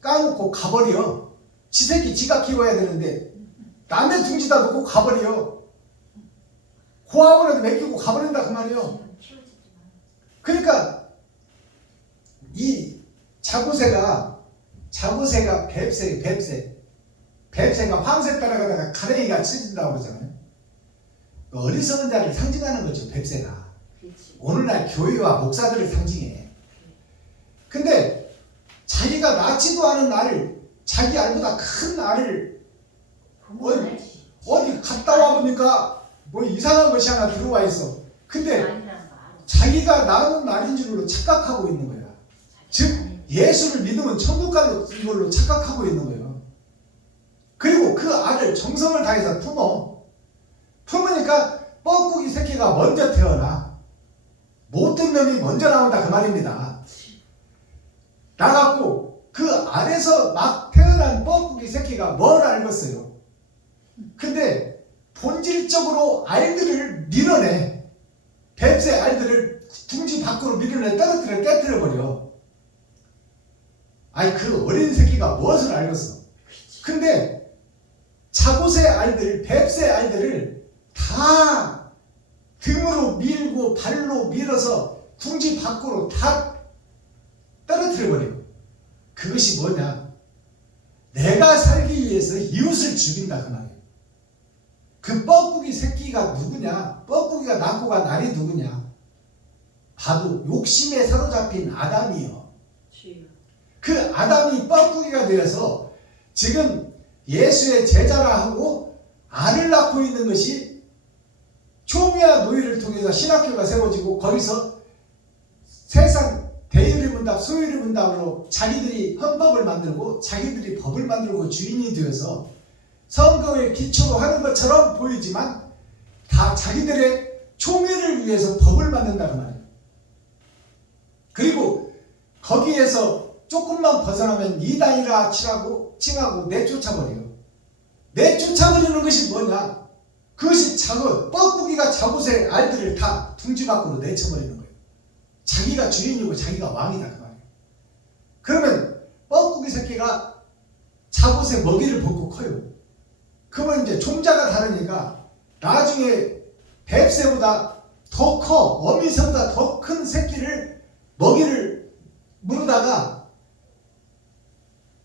까놓고 가버려. 지 새끼 지가 키워야 되는데 남의 둥지다 놓고 가버려. 고아원에도 맡기고 가버린다 그 말이에요. 그러니까 이 자고새가 뱁새가 황새 따라가다가 가랭이가 찢어진다고 그러잖아요. 어리석은 자를 상징하는 거죠. 뱁새가 오늘날 교회와 목사들을 상징해. 근데 자기가 낳지도 않은 알을 자기 알보다 큰 알을 어디 갔다 와보니까 뭐 이상한 것이 하나 들어와 있어. 근데 자기가 낳은 알인 줄로 착각하고 있는 거야. 즉 예수를 믿으면 천국 가는 걸로 착각하고 있는 거예요. 그리고 그 알을 정성을 다해서 품으니까 뻐꾸기 새끼가 먼저 태어나. 못된 놈이 먼저 나온다 그 말입니다. 나갖고 그 알에서 막 태어난 뻐꾸기 새끼가 뭘 알겠어요. 근데 본질적으로 알들을 밀어내. 뱁새 알들을 둥지 밖으로 밀어내 떨어뜨려 깨뜨려버려. 아니 그 어린 새끼가 무엇을 알겠어. 근데 자고새 알들, 뱁새 알들을 다 등으로 밀고 발로 밀어서 둥지 밖으로 다 떨어뜨려버려. 그것이 뭐냐? 내가 살기 위해서 이웃을 죽인다 그 말이에요. 그 뻐꾸기 새끼가 누구냐? 뻐꾸기가 낳고 간 알이 누구냐? 바로 욕심에 사로잡힌 아담이요. 그 아담이 뻐꾸기가 되어서 지금 예수의 제자라 하고 알을 낳고 있는 것이 초미와 노예를 통해서 신학교가 세워지고 거기서 세상 대유리 문답, 소유리 문답으로 자기들이 헌법을 만들고 자기들이 법을 만들고 주인이 되어서 성경을 기초로 하는 것처럼 보이지만 다 자기들의 총애를 위해서 법을 만든다는 말이에요. 그리고 거기에서 조금만 벗어나면 이단이라 칭하고 내쫓아버려요. 내쫓아버리는 것이 뭐냐? 그것이 뻐꾸기가 자고새 알들을 다 둥지 밖으로 내쳐버리는 거예요. 자기가 주인이고 자기가 왕이다 그 말이에요. 그러면 뻐꾸기 새끼가 자고새 먹이를 벗고 커요. 그러면 이제 종자가 다르니까 나중에 뱁새보다 더 커, 어미새보다 더 큰 새끼를 먹이를 물어다가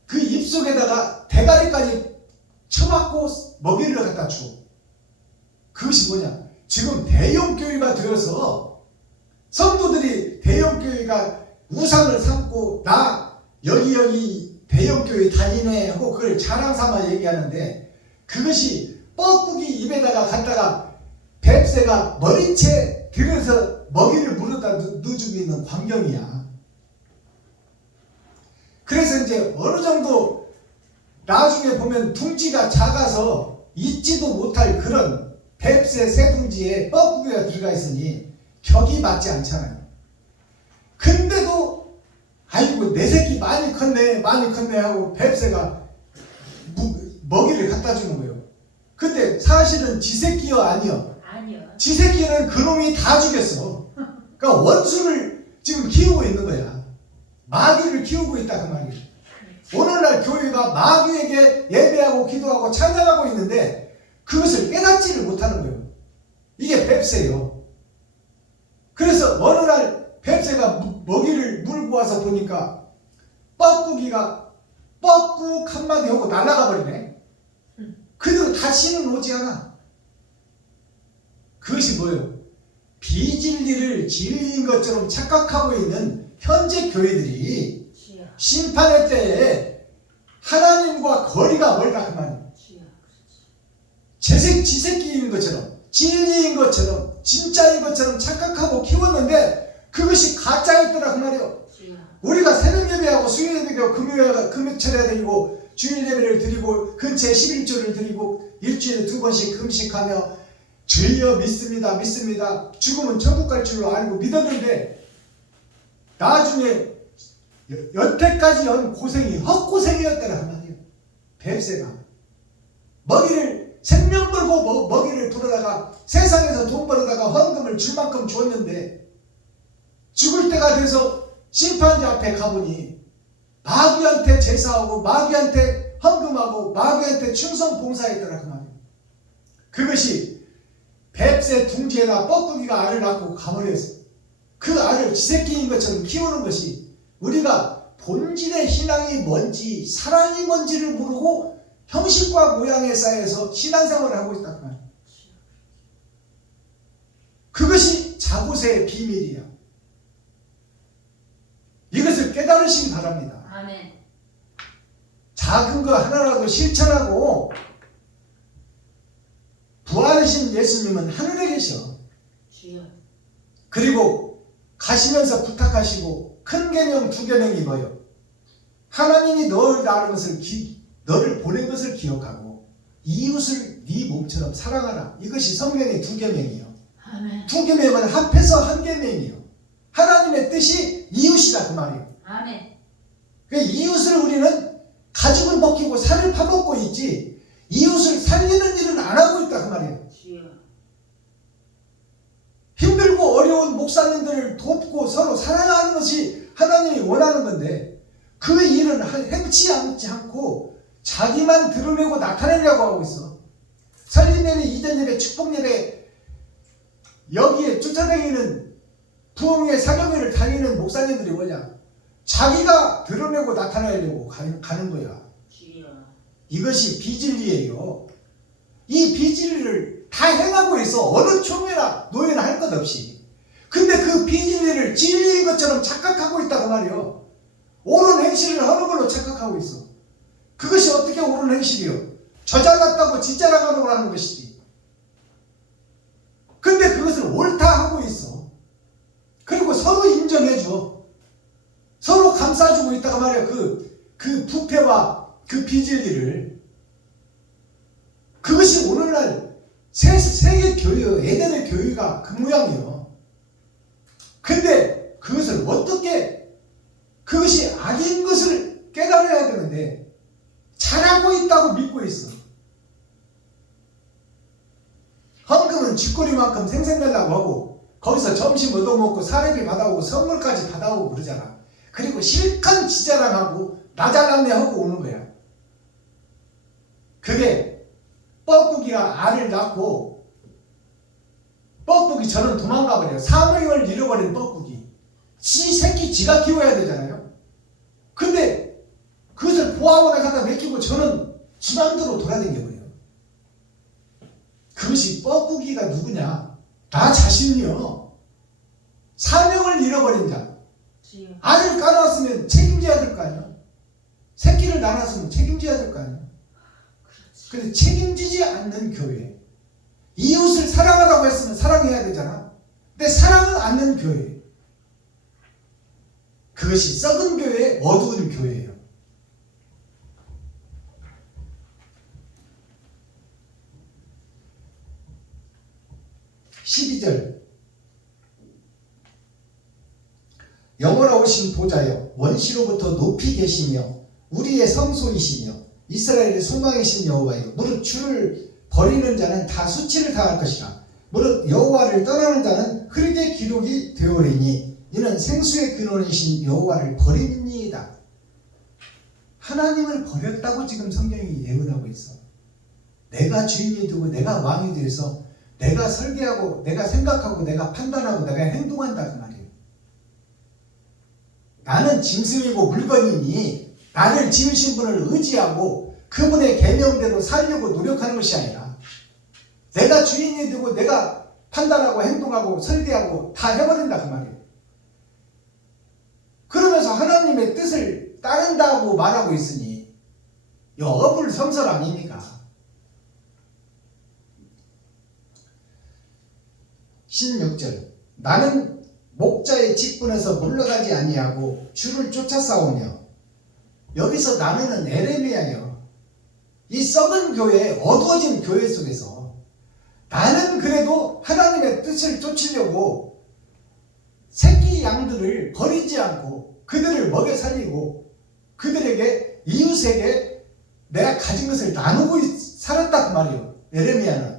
그 입속에다가 대가리까지 쳐맞고 먹이를 갖다 줘. 그것이 뭐냐? 지금 대형교회가 되어서 성도들이 대형교회가 우상을 삼고 나 여기 대형교회 다니네 하고 그걸 자랑 삼아 얘기하는데 그것이 뻐꾸기 입에다가 갖다가 뱁새가 머리채 들여서 먹이를 물어다 넣어주고 있는 광경이야. 그래서 이제 어느 정도 나중에 보면 둥지가 작아서 잊지도 못할 그런 뱁새 새둥지에 뻐꾸기가 들어가 있으니 격이 맞지 않잖아요. 근데도 아이고 내 새끼 많이 컸네 하고 뱁새가 먹이를 갖다 주는 거예요. 근데 사실은 지 새끼요 아니요? 아니요. 지 새끼는 그놈이 다 죽였어. 그러니까 원수를 지금 키우고 있는 거야. 마귀를 키우고 있다 그 말이에요. 오늘날 교회가 마귀에게 예배하고 기도하고 찬양하고 있는데 그것을 깨닫지를 못하는 거예요. 이게 뱁새예요. 그래서 어느 날 뱁새가 먹이를 물고 와서 보니까 뻐꾸기가 뻐꾹 한마디 하고 날아가 버리네. 그래도 다시는 오지 않아. 그것이 뭐예요? 비진리를 진리인 것처럼 착각하고 있는 현재 교회들이 주여. 심판의 때에 하나님과 거리가 멀다 그 말이에요. 주여. 지새끼인 것처럼 진리인 것처럼 진짜인 것처럼 착각하고 키웠는데 그것이 가짜였더라 그 말이에요. 주여. 우리가 새벽 예배하고 수요 예배하고 금요철에 드리고 주일 예배를 드리고 근처에 11조를 드리고 일주일에 2번씩 금식하며 주여 믿습니다 죽으면 천국 갈 줄로 알고 믿었는데 나중에 여태까지 한 고생이 헛고생이었더라 그 말이에요. 뱁새가 먹이를 생명 걸고 먹이를 불어다가 세상에서 돈 벌어다가 헌금을 줄 만큼 줬는데 죽을 때가 돼서 심판자 앞에 가보니 마귀한테 제사하고 마귀한테 헌금하고 마귀한테 충성 봉사했더라 그 말이에요. 그것이 뱁새 둥지에다 뻐꾸기가 알을 낳고 가버렸어요. 그 알을 지새끼인 것처럼 키우는 것이 우리가 본질의 신앙이 뭔지 사랑이 뭔지를 모르고 형식과 모양에 쌓여서 신앙생활을 하고 있단 말이에요. 그것이 자고세의 비밀이야. 이것을 깨달으시기 바랍니다. 아멘. 작은 거 하나라도 실천하고 부활하신 예수님은 하늘에 계셔. 주여. 그리고 가시면서 부탁하시고 큰 계명 2계명이 뭐예요? 하나님이 너를 낳은 것을 너를 보낸 것을 기억하고 이웃을 네 몸처럼 사랑하라. 이것이 성경의 2계명이에요. 아멘. 2계명은 합해서 1계명이에요. 하나님의 뜻이 이웃이다 그 말이에요. 아멘. 그 이웃을 우리는 가죽을 벗기고 살을 파먹고 있지 이웃을 살리는 일은 안 하고 있다 그 말이에요. 주여. 힘들고 어려운 목사님들을 돕고 서로 사랑하는 것이 하나님이 원하는 건데 그 일은 행치 않고 자기만 드러내고 나타내려고 하고 있어. 설립예배, 이전예배, 축복예배 여기에 쫓아다니는 부흥회, 사경회를 다니는 목사님들이 뭐냐? 자기가 드러내고 나타내려고 가는 거야. 주여. 이것이 비진리예요. 이 비진리를 다 행하고 있어. 어느 총회나 노예나 할 것 없이. 근데 그 비진리를 진리인 것처럼 착각하고 있다고 말이요. 옳은 행실을 하는 걸로 착각하고 있어. 그것이 어떻게 옳은 행실이요? 저 잘났다고 지 자랑하려고 하는 것이지. 근데 그것을 옳다 하고 있어. 그리고 서로 인정해줘. 서로 감싸주고 있다가 말이야. 그 부패와 그 비진리를. 그것이 오늘날 세계 교회, 에덴의 교회가 그 모양이에요. 근데 그것을 어떻게 그것이 악인 것을 깨달아야 되는데 잘하고 있다고 믿고 있어. 헌금은 쥐꼬리만큼 생생내려고 하고 거기서 점심 얻어먹고 사례비 받아오고 선물까지 받아오고 그러잖아. 그리고 실컷 지자랑하고 나 잘났네 하고 오는 거야. 그게 뻐꾸기가 알을 낳고 뻐꾸기 저는 도망가 버려요. 사명을 잃어버린 뻐꾸기. 지 새끼 지가 키워야 되잖아요. 근데 그것을 보아원에 갖다 맡기고 저는 지 맘대로 돌아다녀 버려요. 그것이 뻐꾸기가 누구냐? 나 자신이요. 사명을 잃어버린 자. 주여. 알을 까놨으면 책임져야 될 거 아니야. 새끼를 낳았으면 책임져야 될 거 아니야. 그렇지. 근데 책임지지 않는 교회. 이웃을 사랑하라고 했으면 사랑해야 되잖아. 근데 사랑을 않는 교회. 그것이 썩은 교회, 어두운 교회예요. (12절) 영원하신 보좌여 원시로부터 높이 계시며 우리의 성소이시며 이스라엘의 소망이신 여호와여 무릇 주를 버리는 자는 다 수치를 당할 것이라. 무릇 여호와를 떠나는 자는 흙의 기록이 되오리니 이는 생수의 근원이신 여호와를 버림이니이다. 하나님을 버렸다고 지금 성경이 예언하고 있어. 내가 주인이 되고 내가 왕이 돼서 내가 설계하고 내가 생각하고 내가 판단하고 내가 행동한다 그 말이에요. 나는 짐승이고 물건이니 나를 지으신 분을 의지하고 그분의 계명대로 살려고 노력하는 것이 아니라 내가 주인이 되고 내가 판단하고 행동하고 설계하고 다 해버린다 그 말이에요. 그러면서 하나님의 뜻을 따른다고 말하고 있으니 어불성설 아닙니까? 16절 나는 목자의 직분에서 물러가지 아니하고 주를 쫓아 싸우며. 여기서 나는은 에레미야요. 이 썩은 교회, 어두워진 교회 속에서 나는 그래도 하나님의 뜻을 쫓으려고 새끼 양들을 버리지 않고 그들을 먹여 살리고 그들에게 이웃에게 내가 가진 것을 나누고 살았다 그 말이에요. 에레미야는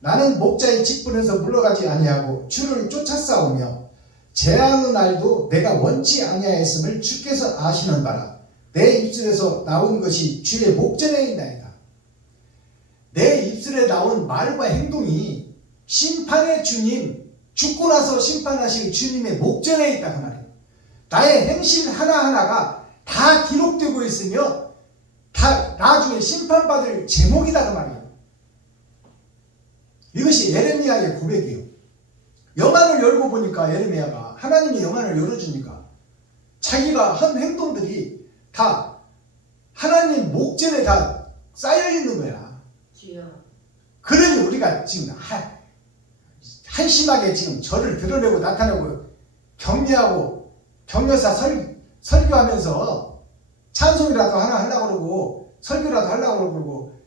나는 목자의 직분에서 물러가지 아니하고 주를 쫓아 싸우며 재앙의 날도 내가 원치 아니하였음을 주께서 아시는 바라. 내 입술에서 나온 것이 주의 목전에 있나이다. 내 입술에 나온 말과 행동이 심판의 주님, 죽고 나서 심판하실 주님의 목전에 있다 그 말이에요. 나의 행실 하나하나가 다 기록되고 있으며 다 나중에 심판받을 제목이다 그 말이에요. 이것이 예레미야의 고백이에요. 영안을 열고 보니까 예레미야가 하나님이 영안을 열어주니까 자기가 한 행동들이 다 하나님 목전에 다 쌓여있는 거야. 주여. 그러니 우리가 지금 한심하게 지금 저를 드러내고 나타내고 격려하고 격려사 설교하면서 찬송이라도 하나 하려고 그러고 설교라도 하려고 그러고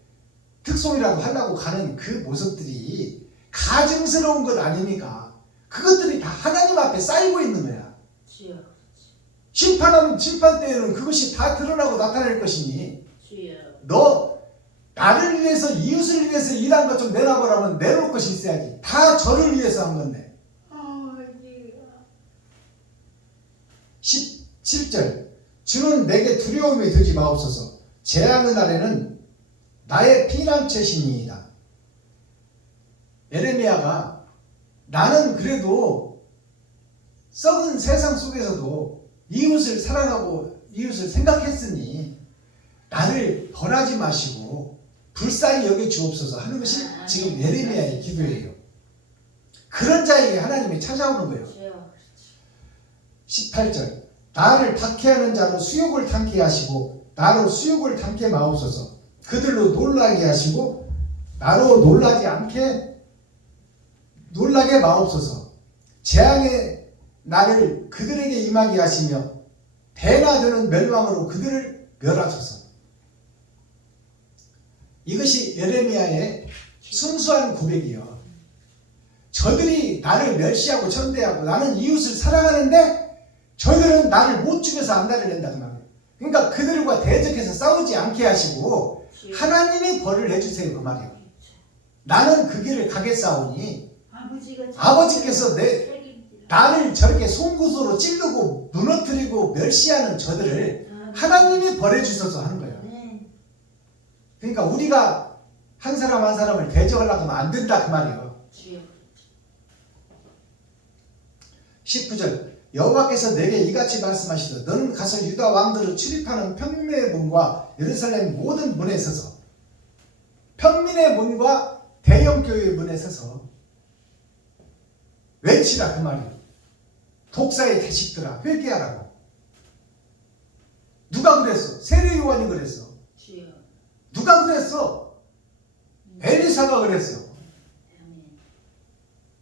특송이라도 하려고 가는 그 모습들이 가증스러운 것 아닙니까? 그것들이 다 하나님 앞에 쌓이고 있는 거야. 주여. 심판하면 심판 때에는 그것이 다 드러나고 나타날 것이니 주여. 너 나를 위해서 이웃을 위해서 일한 것 좀 내놔보라면 내놓을 것이 있어야지. 다 저를 위해서 한 건데. 17절 주는 내게 두려움이 들지 마옵소서. 재앙의 날에는 나의 피난처시니이다. 에레미야가 나는 그래도 썩은 세상 속에서도 이웃을 사랑하고 이웃을 생각했으니 나를 벌하지 마시고 불쌍히 여겨 주옵소서 하는 것이 지금 예레미야의 기도예요. 그런 자에게 하나님이 찾아오는 거예요. 18절 나를 박해하는 자로 수욕을 담게 하시고 나로 수욕을 담게 마옵소서. 그들로 놀라게 하시고 나로 놀라게 마옵소서. 재앙의 날을 그들에게 임하게 하시며 배나 되는 멸망으로 그들을 멸하소서. 이것이 예레미야의 순수한 고백이요. 저들이 나를 멸시하고 천대하고 나는 이웃을 사랑하는데 저들은 나를 못 죽여서 안달을 낸다는 말이에요. 그러니까 그들과 대적해서 싸우지 않게 하시고 하나님이 벌을 해주세요 그 말이에요. 나는 그 길을 가겠사오니 아버지께서 나를 저렇게 송구소로 찌르고 무너뜨리고 멸시하는 저들을 하나님이 벌해주셔서 하는 거예요. 그러니까 우리가 한 사람 한 사람을 대적하려고 하면 안 된다 그 말이에요. 19절 여호와께서 내게 이같이 말씀하시되 너는 가서 유다 왕들을 출입하는 평민의 문과 예루살렘 모든 문에 서서 평민의 문과 대형교회의 문에 서서 외치라 그 말이에요. 독사의 자식들아 회개하라고. 누가 그랬어? 세례 요한이 그랬어. 주여. 누가 그랬어? 엘리사가 그랬어. 아멘.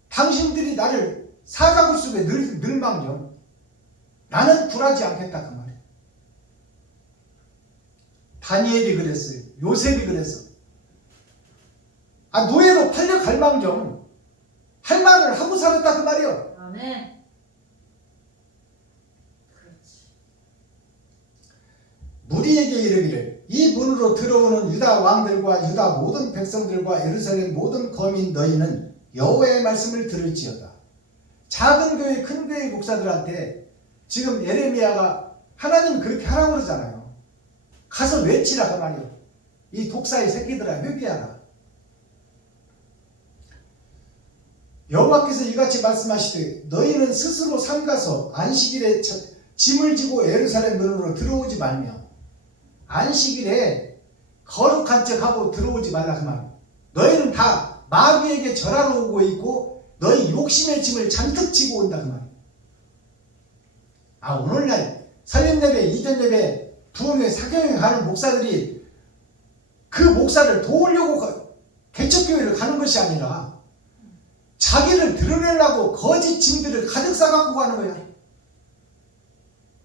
당신들이 나를 사자굴 속에 늘망정 나는 굴하지 않겠다 그 말이야. 다니엘이 그랬어요. 요셉이 그랬어. 노예로 팔려 갈망정 할 말을 하고 살았다 그 말이요. 아멘. 그렇지. 무리에게 이르기를 이 문으로 들어오는 유다 왕들과 유다 모든 백성들과 예루살렘 모든 거민 너희는 여호와의 말씀을 들을지어다. 작은 교회 큰 교회 목사들한테 지금 예레미야가 하나님 그렇게 하라고 그러잖아요. 가서 외치라 그 말이요. 이 독사의 새끼들아 회개하라. 여호와께서 이같이 말씀하시되 너희는 스스로 삼가서 안식일에 짐을 지고 예루살렘 문으로 들어오지 말며 안식일에 거룩한 척하고 들어오지 말라 그 말. 너희는 다 마귀에게 절하러 오고 있고 너희 욕심의 짐을 잔뜩 지고 온다 그 말. 오늘날 살림예배, 이전예배, 부흥회, 사경회 가는 목사들이 그 목사를 도우려고 개척교회를 가는 것이 아니라 자기를 드러내려고 거짓 짐들을 가득 싸갖고 가는 거야.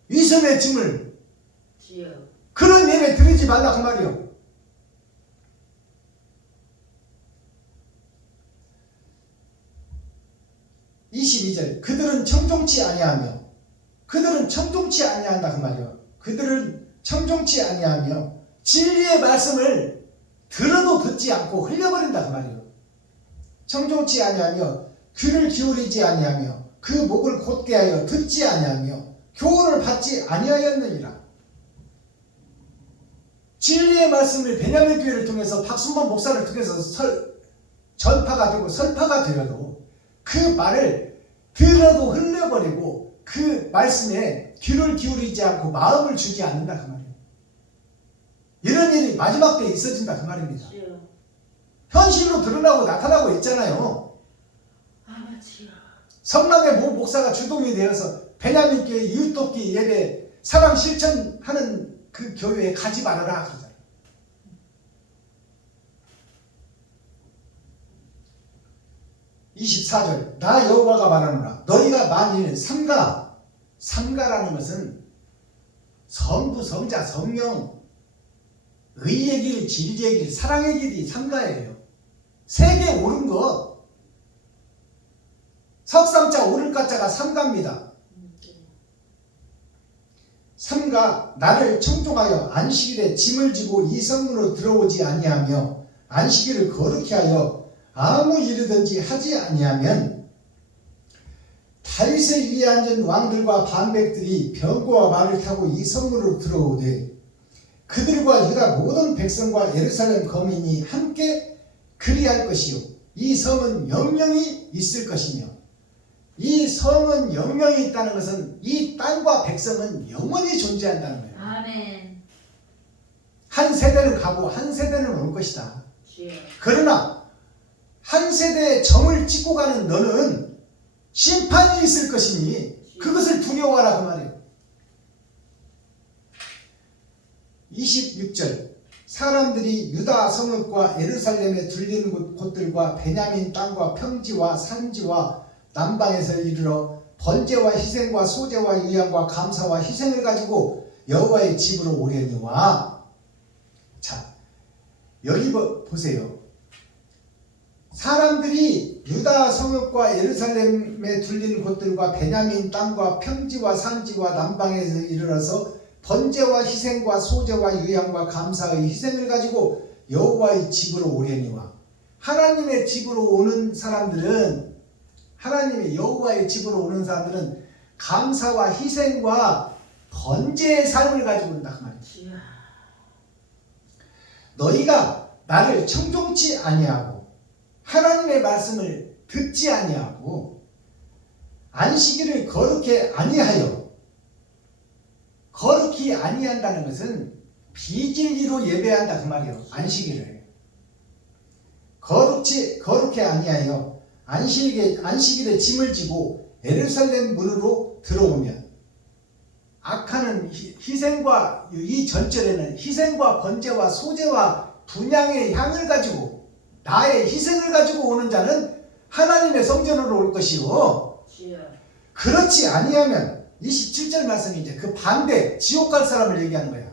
위선의 짐을. 주여. 그런 예배 드리지 말라 그 말이요. (22절) 그들은 청종치 아니하며 그들은 청종치 아니한다 그 말이요. 그들은 청종치 아니하며 진리의 말씀을 들어도 듣지 않고 흘려버린다 그 말이요. 청종치 아니하며 귀를 기울이지 아니하며 그 목을 곧게 하여 듣지 아니하며 교훈을 받지 아니하였느니라. 진리의 말씀을 베냐민 교회를 통해서 박순범 목사를 통해서 전파가 되고 설파가 되어도 그 말을 들어도 흘려버리고 그 말씀에 귀를 기울이지 않고 마음을 주지 않는다 그 말이에요. 이런 일이 마지막 때에 있어진다 그 말입니다. 주여. 현실로 드러나고 나타나고 있잖아요. 주여. 성남의 모 목사가 주동이 되어서 베냐민 교회 이웃돕기 예배 사랑 실천하는 그 교회에 가지 말아라 그러잖아요. (24절) 나 여호와가 말하노라 너희가 만일 삼가라는 것은 성부, 성자, 성령, 의의 길, 진리의 길, 사랑의 길이 삼가예요. 세계 옳은 것 석삼자 오를 가자가 삼가입니다. 삼가 나를 청종하여 안식일에 짐을 지고 이 성문으로 들어오지 아니하며 안식일을 거룩히 하여 아무 일이든지 하지 아니하면 다윗의 위에 앉은 왕들과 반백들이 병거와 말을 타고 이 성문으로 들어오되 그들과 유다 모든 백성과 예루살렘 거민이 함께 그리할 것이요 이 성은 영영이 있을 것이며 이 성은 영영이 있다는 것은 이 땅과 백성은 영원히 존재한다는 거예요. 아멘. 한 세대는 가고 한 세대는 올 것이다. 주여. 그러나 한 세대에 점을 찍고 가는 너는 심판이 있을 것이니 그것을 두려워하라 그 말이에요. 26절 사람들이 유다 성읍과 예루살렘에 둘린 곳들과 베냐민 땅과 평지와 산지와 남방에서 이르러 번제와 희생과 소제와 유향과 감사와 희생을 가지고 여호와의 집으로 오려니와. 자, 여기 보세요. 사람들이 유다 성읍과 예루살렘에 둘린 곳들과 베냐민 땅과 평지와 산지와 남방에서 이르러서 번제와 희생과 소제와 유향과 감사의 희생을 가지고 여호와의 집으로 오려니와. 하나님의 집으로 오는 사람들은 하나님의 여호와의 집으로 오는 사람들은 감사와 희생과 번제의 삶을 가지고 온다 그 말이지. 너희가 나를 청종치 아니하고 하나님의 말씀을 듣지 아니하고 안식일을 거룩히 아니하여, 거룩히 아니한다는 것은 비진리로 예배한다 그 말이에요. 안식일을 거룩히 아니하여 안식일에 짐을 지고 예루살렘 문으로 들어오면 악하는 희생과 이 전절에는 희생과 번제와 소제와 분향의 향을 가지고 나의 희생을 가지고 오는 자는 하나님의 성전으로 올 것이요 주여. 그렇지 아니하면 27절 말씀이 이제 그 반대 지옥 갈 사람을 얘기하는 거야.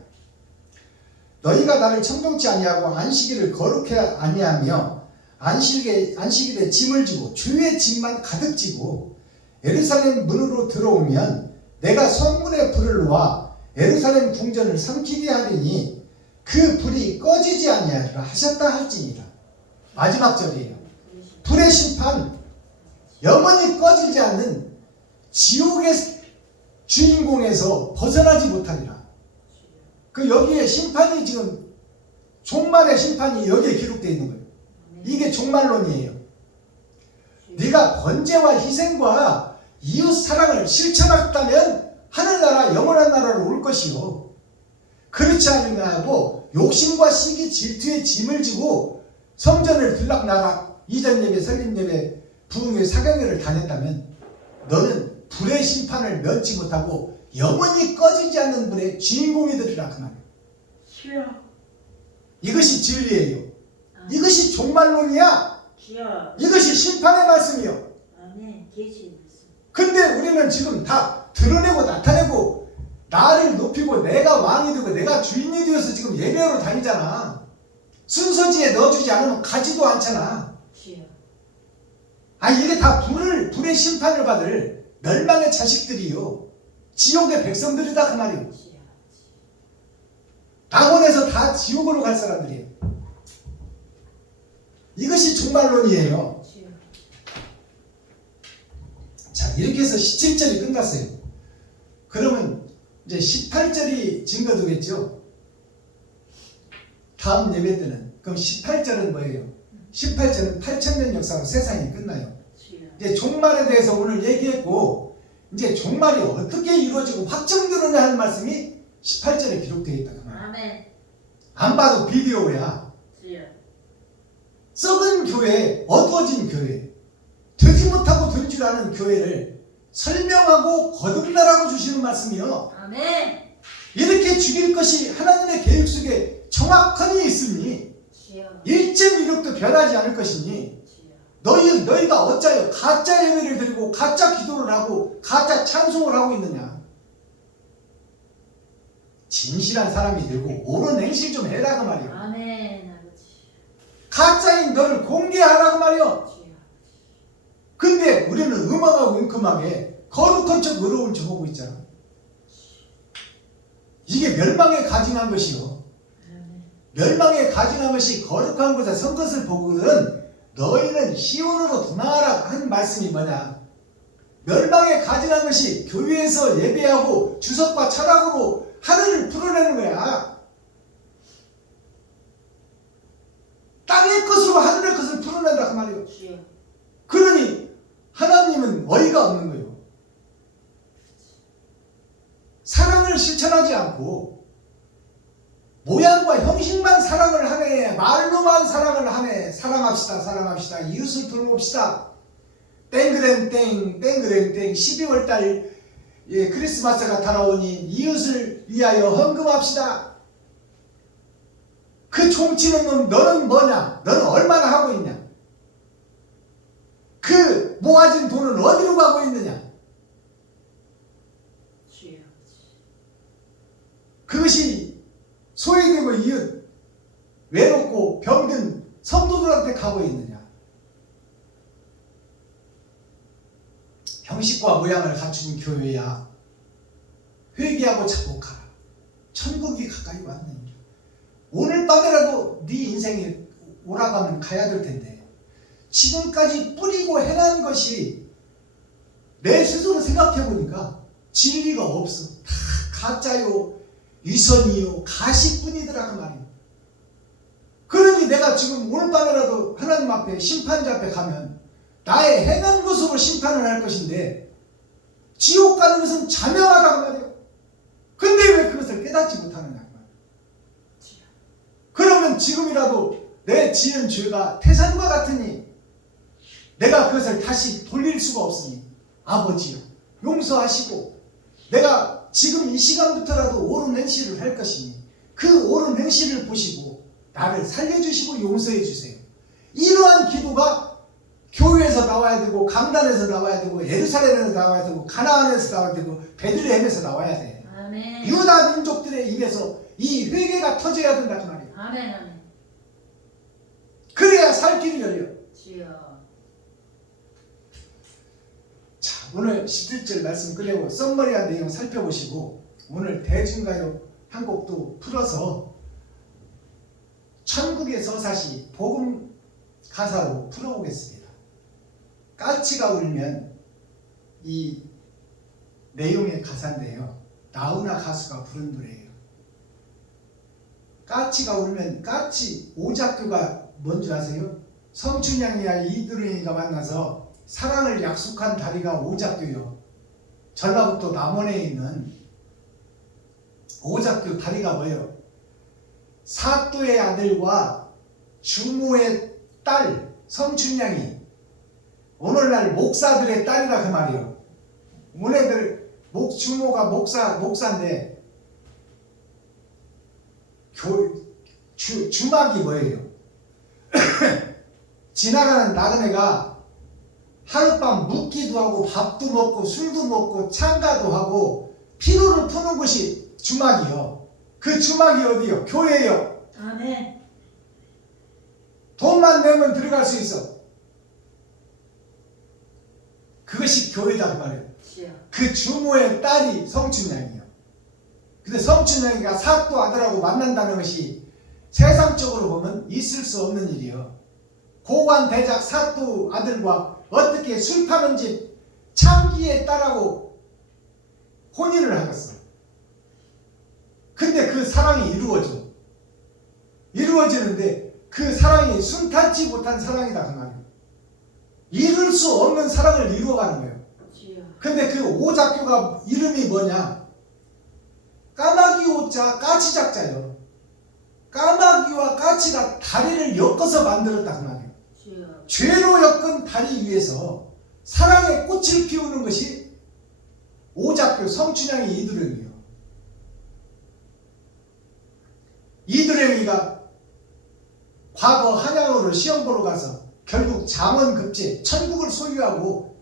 너희가 나를 청정치 아니하고 안식일을 거룩해 아니하며 안식일에 짐을 지고 주의 짐만 가득 지고 예루살렘 문으로 들어오면 내가 성문에 불을 놓아 예루살렘 궁전을 삼키게 하리니 그 불이 꺼지지 아니하리라 하셨다 할지니라. 마지막 절이에요. 불의 심판, 영원히 꺼지지 않는 지옥의 주인공에서 벗어나지 못하리라. 그 여기에 심판이 지금 종말의 심판이 여기에 기록되어 있는 거예요. 이게 종말론이에요. 네가 번제와 희생과 이웃 사랑을 실천했다면 하늘나라 영원한 나라로 올 것이요 그렇지 않은가 하고 욕심과 시기 질투의 짐을 지고 성전을 들락나락 이전 예배 설립 예배 부흥회 사경회를 다녔다면 너는 불의 심판을 면치 못하고 영원히 꺼지지 않는 불의 주인공이 되리라 그 말이에요. 이것이 진리예요. 이것이 종말론이야. 이것이 심판의 말씀이요. 아멘. 계시 말씀. 근데 우리는 지금 다 드러내고 나타내고 나를 높이고 내가 왕이 되고 내가 주인이 되어서 지금 예배하러 다니잖아. 순서지에 넣어주지 않으면 가지도 않잖아. 주여. 이게 다 불의 심판을 받을 멸망의 자식들이요 지옥의 백성들이다 그 말이에요. 주여. 낙원에서 다 지옥으로 갈 사람들이에요. 이것이 종말론이에요. 주여. 자, 이렇게 해서 17절이 끝났어요. 그러면 이제 18절이 증거되겠죠. 다음 예배 때는. 그럼 18절은 뭐예요? 18절은 8,000년 역사로 세상이 끝나요. 주여. 이제 종말에 대해서 오늘 얘기했고 이제 종말이 어떻게 이루어지고 확정되느냐 하는 말씀이 18절에 기록되어 있다. 아멘. 안 봐도 비디오야. 주여. 썩은 교회, 어두워진 교회, 되지 못하고 된 줄 아는 교회를 설명하고 거듭나라고 주시는 말씀이요. 아멘. 이렇게 죽일 것이 하나님의 계획 속에 정확하니 있으니 주여. 1.1력도 변하지 않을 것이니 주여. 너희가 어찌하여 가짜 예배를 드리고 가짜 기도를 하고 가짜 찬송을 하고 있느냐. 진실한 사람이 되고 옳은 행실 좀 해라 그 말이야. 아멘. 아버지. 가짜인 너를 공개하라 그 말이야. 주여. 근데 우리는 음악하고 은큼하게 거룩한 척 의로운 척 하고 있잖아. 이게 멸망에 가증한 것이요. 아멘. 멸망에 가증한 것이 거룩한 곳에 선 것을 보거든 너희는 시온으로 도망하라 하는 말씀이 뭐냐. 멸망에 가증한 것이 교회에서 예배하고 주석과 철학으로 하늘을 풀어내는 거야. 땅의 것으로 하늘의 것을 풀어낸다 그 말이에요. 주여. 그러니 하나님은 어이가 없는 거예요. 사랑을 실천하지 않고 모양과 형식만 사랑을 하네, 말로만 사랑을 하네. 사랑합시다 사랑합시다 이웃을 돌봅시다. 땡그랭땡 땡그랭땡 12월달 크리스마스가 다가오니 이웃을 위하여 헌금합시다. 그 총치는 놈 너는 뭐냐? 너는 얼마나 하고 있냐? 그 모아진 돈은 어디로 가고 있느냐? 주여. 그것이 소외되고 이웃 외롭고 병든 성도들한테 가고 있느냐? 형식과 모양을 갖춘 교회야 회개하고 자복하라. 천국이 가까이 왔느냐. 오늘 밤에라도 네 인생이 오라가면 가야 될 텐데 지금까지 뿌리고 해난 것이 내 스스로 생각해 보니까 진리가 없어. 다 가짜요, 위선이요, 가식뿐이더라 그 말이에요. 그러니 내가 지금 오늘 밤에라도 하나님 앞에 심판자 앞에 가면 나의 행한 것으로 심판을 할 것인데 지옥 가는 것은 자명하다 그 말이에요. 근데 왜 그것을 깨닫지 못하느냐 그 말이에요. 그러면 지금이라도 내 지은 죄가 태산과 같으니 내가 그것을 다시 돌릴 수가 없으니 아버지요, 용서하시고 내가 지금 이 시간부터라도 옳은 행실을 할 것이니 그 옳은 행실을 보시고 나를 살려주시고 용서해 주세요. 이러한 기도가 교회에서 나와야 되고, 강단에서 나와야 되고, 예루살렘에서 나와야 되고, 가나안에서 나와야 되고, 베들레헴에서 나와야 돼. 아멘. 유다 민족들의 입에서 이 회개가 터져야 된다 그 말이에요. 아멘. 아멘. 그래야 살 길이 열려. 주여. 자, 오늘 11절 말씀 끝내고 썸머리한 내용 살펴보시고 오늘 대중가요 한 곡도 풀어서 천국의 서사시 복음 가사로 풀어보겠습니다. 까치가 울면 이 내용의 가사인데요. 나훈아 가수가 부른 노래예요. 까치가 울면, 까치 오작교가 뭔지 아세요? 성춘향이와 이두렁이가 만나서 사랑을 약속한 다리가 오작교요. 전라북도 남원에 있는 오작교 다리가 뭐예요? 사또의 아들과 주모의 딸 성춘향이 오늘날 목사들의 딸이라 그 말이에요. 문애들 주모가 목사인데 주막이 뭐예요? 지나가는 나그네가 하룻밤 묵기도 하고 밥도 먹고 술도 먹고 창가도 하고 피로를 푸는 곳이 주막이요. 그 주막이 어디요? 교회요. 아멘. 돈만 내면 들어갈 수 있어. 그것이 교회다 그 말이에요. 주여. 그 주모의 딸이 성춘향이요. 근데 성춘향이가 사또 아들하고 만난다는 것이 세상적으로 보면 있을 수 없는 일이요. 고관 대작 사또 아들과 어떻게 술 파는 집 창기의 딸하고 혼인을 하겠어. 근데 그 사랑이 이루어지는데 그 사랑이 순탄치 못한 사랑이다 그 말이에요. 이룰 수 없는 사랑을 이루어가는 거예요. 주여. 근데 그 오작교가 이름이 뭐냐? 까마귀 오자 까치작자요. 까마귀와 까치가 다리를 엮어서 만들었다 그 말이에요. 주여. 죄로 엮은 다리 위에서 사랑의 꽃을 피우는 것이 오작교 성춘향이 이두렁이요. 이두렁이가 과거 한양으로 시험 보러 가서 결국 장원급제 천국을 소유하고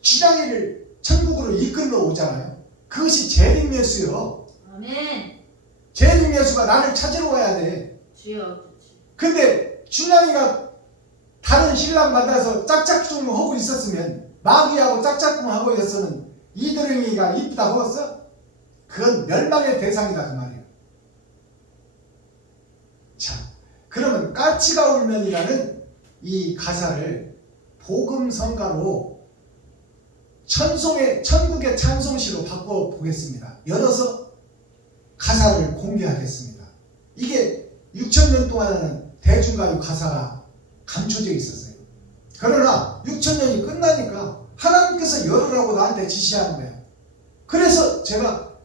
신앙이를 천국으로 이끌러 오잖아요. 그것이 재림예수요. 아멘. 재림예수가 나를 찾으러 와야 돼. 주여. 근데 춘향이가 다른 신랑 만나서 짝짝꿍 하고 있었으면, 마귀하고 짝짝꿍 하고 있었으면 이두렁이가 이쁘다 하겠어? 그건 멸망의 대상이다 그 말이에요. 자, 그러면 까치가 울면이라는 이 가사를 복음성가로 천국의 찬송시로 바꿔보겠습니다. 열어서 가사를 공개하겠습니다. 이게 6,000년 동안은 대중가요 가사가 감춰져 있었어요. 그러나 6,000년이 끝나니까 하나님께서 열으라고 나한테 지시하는 거예요. 그래서 제가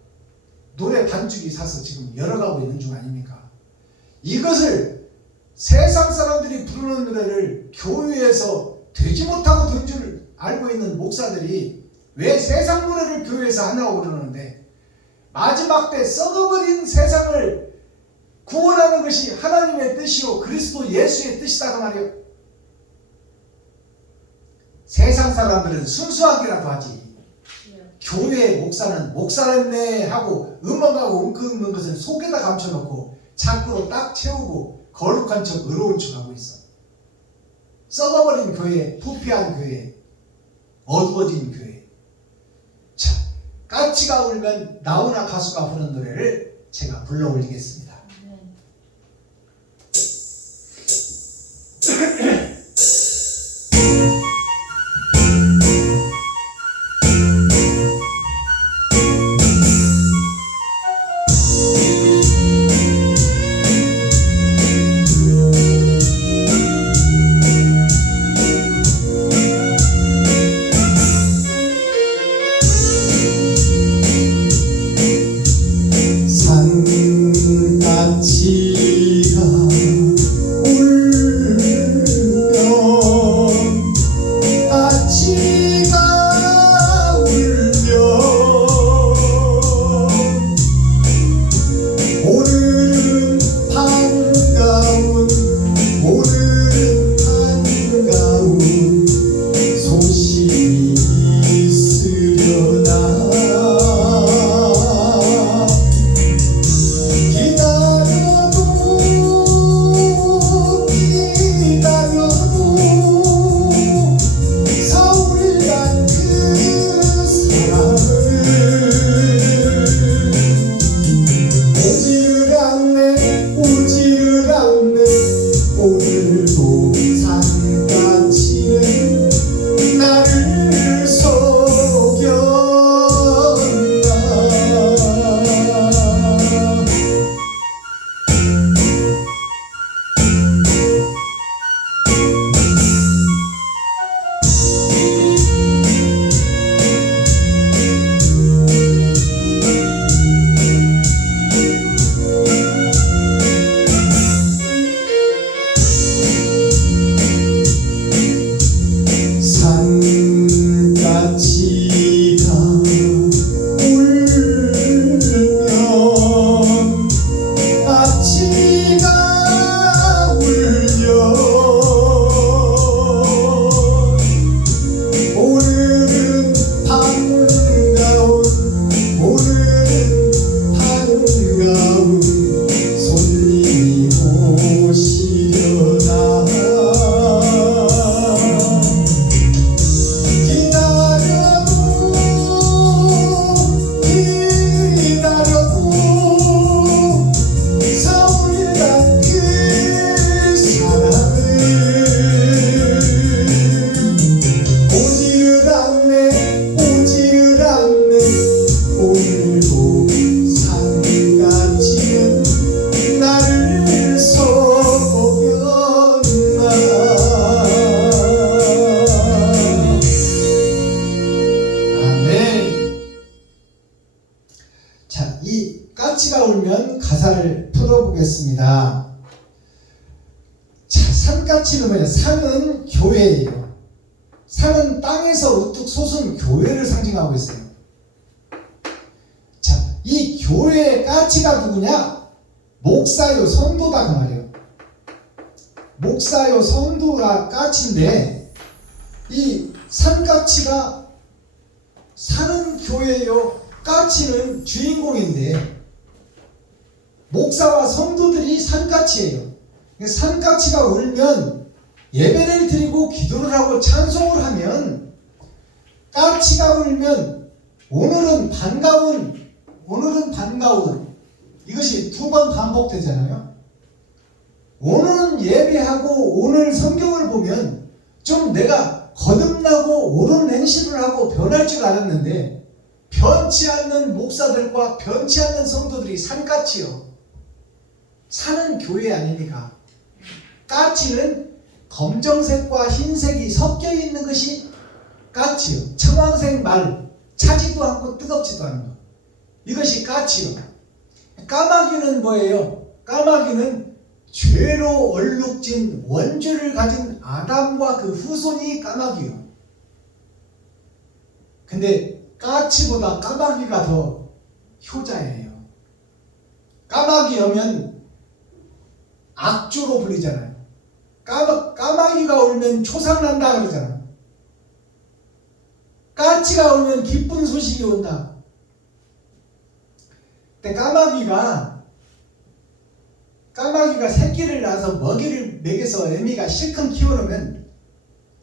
노래 반주기 사서 지금 열어가고 있는 중 아닙니까? 이것을 세상 사람들이 부르는 노래를 교회에서 되지 못하고 된 줄 알고 있는 목사들이 왜 세상 노래를 교회에서 하냐고 그러는데, 마지막 때 썩어버린 세상을 구원하는 것이 하나님의 뜻이요 그리스도 예수의 뜻이다 그 말이에요. 세상 사람들은 순수하기라도 하지, 교회 목사는 목사였네 하고 음악하고 웅크는 것을 속에다 감춰놓고 창고로 딱 채우고 거룩한 척 의로운 척 하고 있어. 썩어버린 교회, 부패한 교회, 어두워진 교회. 자, 까치가 울면 나훈아 가수가 부른 노래를 제가 불러 올리겠습니다. 아멘. 산 이 까치가 울면 가사를 풀어보겠습니다. 자, 산까치는 뭐냐? 산은 교회예요. 산은 땅에서 우뚝 솟은 교회를 상징하고 있어요. 자, 이 교회의 까치가 누구냐? 목사요, 성도다 그 말이에요. 목사요, 성도가 까치인데 이 산까치가 사는 교회요, 까치는 주인공인데 목사와 성도들이 산까치예요. 산까치가 울면 예배를 드리고 기도를 하고 찬송을 하면, 까치가 울면 오늘은 반가운 이것이 두 번 반복되잖아요. 오늘은 예배하고 오늘 성경을 보면 좀 내가 거듭나고 옳은 행실을 하고 변할 줄 알았는데 변치 않는 목사들과 변치 않는 성도들이 산까치요. 사는 교회 아닙니까? 까치는 검정색과 흰색이 섞여 있는 것이 까치요. 청황색 말, 차지도 않고 뜨겁지도 않은 것. 이것이 까치요. 까마귀는 뭐예요? 까마귀는 죄로 얼룩진 원죄를 가진 아담과 그 후손이 까마귀요. 근데 까치보다 까마귀가 더 효자예요. 까마귀 오면 악주로 불리잖아요. 까마귀가 울면 초상난다 그러잖아요. 까치가 울면 기쁜 소식이 온다. 근데 까마귀가 새끼를 낳아서 먹이를 먹여서 애미가 실컷 키워놓으면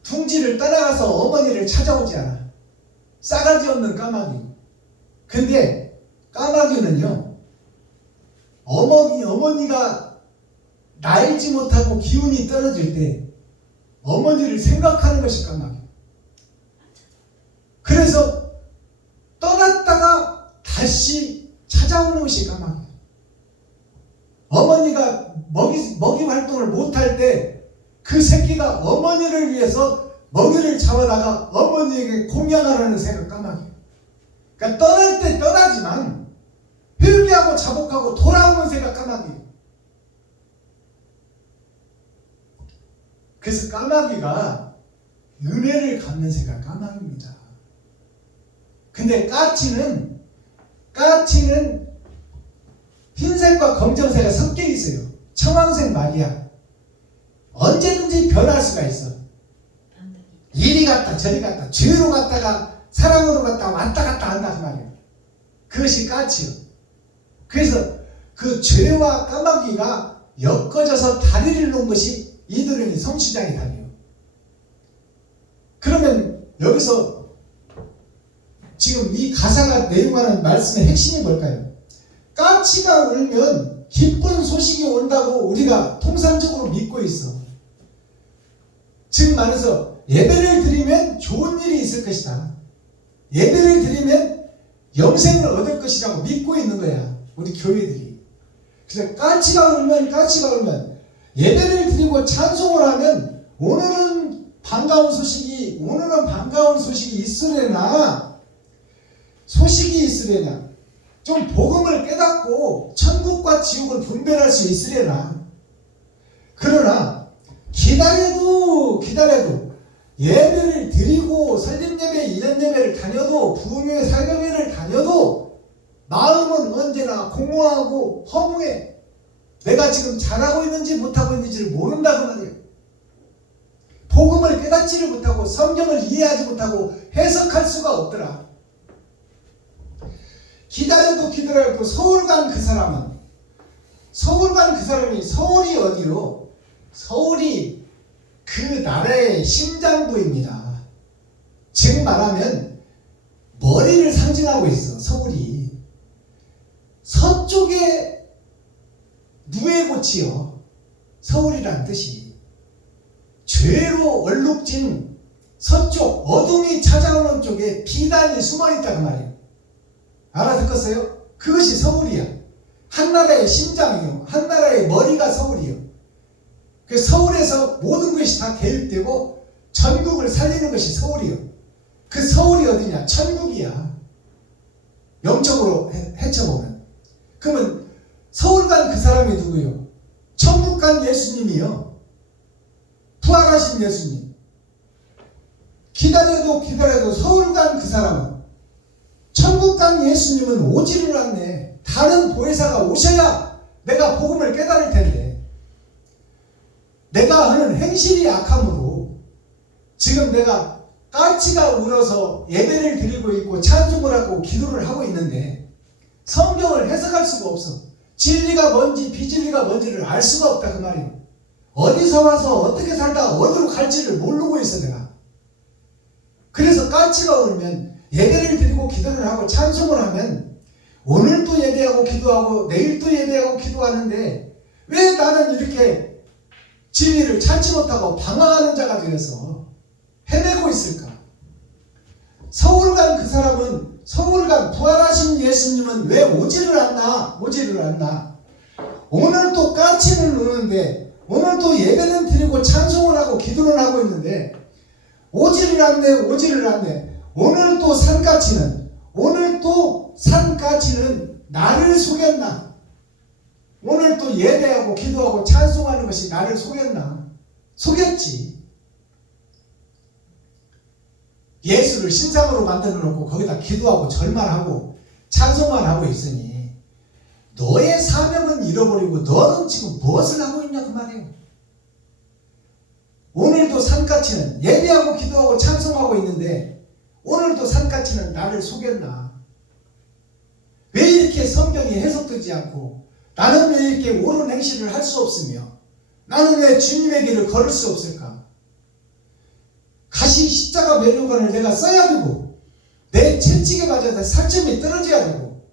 둥지를 떠나가서 어머니를 찾아오지 않아. 싸가지 없는 까마귀. 근데 까마귀는요, 어머니가 날지 못하고 기운이 떨어질 때 어머니를 생각하는 것이 까마귀. 그래서 떠났다가 다시 찾아오는 것이 까마귀. 어머니가 먹이 활동을 못할 때 그 새끼가 어머니를 위해서 먹이를 잡아다가 어머니에게 공양하라는 생각 까마귀. 그러니까 떠날 때 떠나지만 회개하고 자복하고 돌아오는 생각 까마귀. 그래서 까마귀가 은혜를 갚는 새가 까마귀입니다. 근데 까치는 흰색과 검정색이 섞여 있어요. 청황색 말이야. 언제든지 변할 수가 있어. 이리 갔다 저리 갔다, 죄로 갔다가 사랑으로 갔다 왔다 갔다 한다 그 말이야. 그것이 까치요. 그래서 그 죄와 까마귀가 엮어져서 다리를 놓은 것이 이들은 성취장의 다리예요. 그러면 여기서 지금 이 가사가 내용하는 말씀의 핵심이 뭘까요? 까치가 울면 기쁜 소식이 온다고 우리가 통상적으로 믿고 있어. 즉 말해서 예배를 드리면 좋은 일이 있을 것이다. 예배를 드리면 영생을 얻을 것이라고 믿고 있는 거야, 우리 교회들이. 그래서 까치가 울면 예배를 드리고 찬송을 하면 오늘은 반가운 소식이 있으려나, 좀 복음을 깨닫고 천국과 지옥을 분별할 수 있으려나. 그러나 기다려도 예배를 드리고 설립예배, 이전예배를 다녀도 부흥회, 사경회를 다녀도 마음은 언제나 공허하고 허무해. 내가 지금 잘하고 있는지 못하고 있는지를 모른다고 말이에요. 복음을 깨닫지를 못하고 성경을 이해하지 못하고 해석할 수가 없더라. 기다려도 서울 간 그 사람이 서울이 어디요? 서울이 그 나라의 심장부입니다. 즉 말하면 머리를 상징하고 있어. 서울이 서쪽에 누에고치요. 서울이란 뜻이 죄로 얼룩진 서쪽, 어둠이 찾아오는 쪽에 비단이 숨어있다는 말이에요. 알아듣겠어요? 그것이 서울이야. 한 나라의 심장이요, 한 나라의 머리가 서울이요. 그 서울에서 모든 것이 다 개입되고 전국을 살리는 것이 서울이요. 그 서울이 어디냐? 천국이야. 영적으로 헤쳐보면. 그러면 서울 간 그 사람이 누구요? 천국 간 예수님이요. 부활하신 예수님. 기다려도 서울 간 그 사람은, 천국 간 예수님은 오지를 않네. 다른 보혜사가 오셔야 내가 복음을 깨달을 텐데, 내가 하는 행실이 악함으로 지금 내가 까치가 울어서 예배를 드리고 있고 찬송을 하고 기도를 하고 있는데 성경을 해석할 수가 없어. 진리가 뭔지 비진리가 뭔지를 알 수가 없다 그 말이에요. 어디서 와서 어떻게 살다가 어디로 갈지를 모르고 있어 내가. 그래서 까치가 울면 예배를 드리고 기도를 하고 찬송을 하면 오늘도 예배하고 기도하고 내일도 예배하고 기도하는데 왜 나는 이렇게 진리를 찾지 못하고 방황하는 자가 되어서 헤매고 있을까? 서울 간 그 사람은, 서울 간 부활하신 예수님은 왜 오지를 않나? 오늘도 까치는 우는데, 오늘도 예배는 드리고 찬송을 하고 기도를 하고 있는데 오지를 않네. 오늘도 산까치는 나를 속였나? 오늘 또 예배하고 기도하고 찬송하는 것이 나를 속였나? 속였지. 예수를 신상으로 만들어 놓고 거기다 기도하고 절만하고 찬송만 하고 있으니 너의 사명은 잃어버리고 너는 지금 무엇을 하고 있냐 그 말이에요. 오늘도 산까치는 예배하고 기도하고 찬송하고 있는데 오늘도 산까치는 나를 속였나? 왜 이렇게 성경이 해석되지 않고 나는 왜 이렇게 옳은 행실을 할 수 없으며 나는 왜 주님의 길을 걸을 수 없을까? 가시 십자가 면류관을 내가 써야 되고 내 채찍에 맞아서 살점이 떨어져야 되고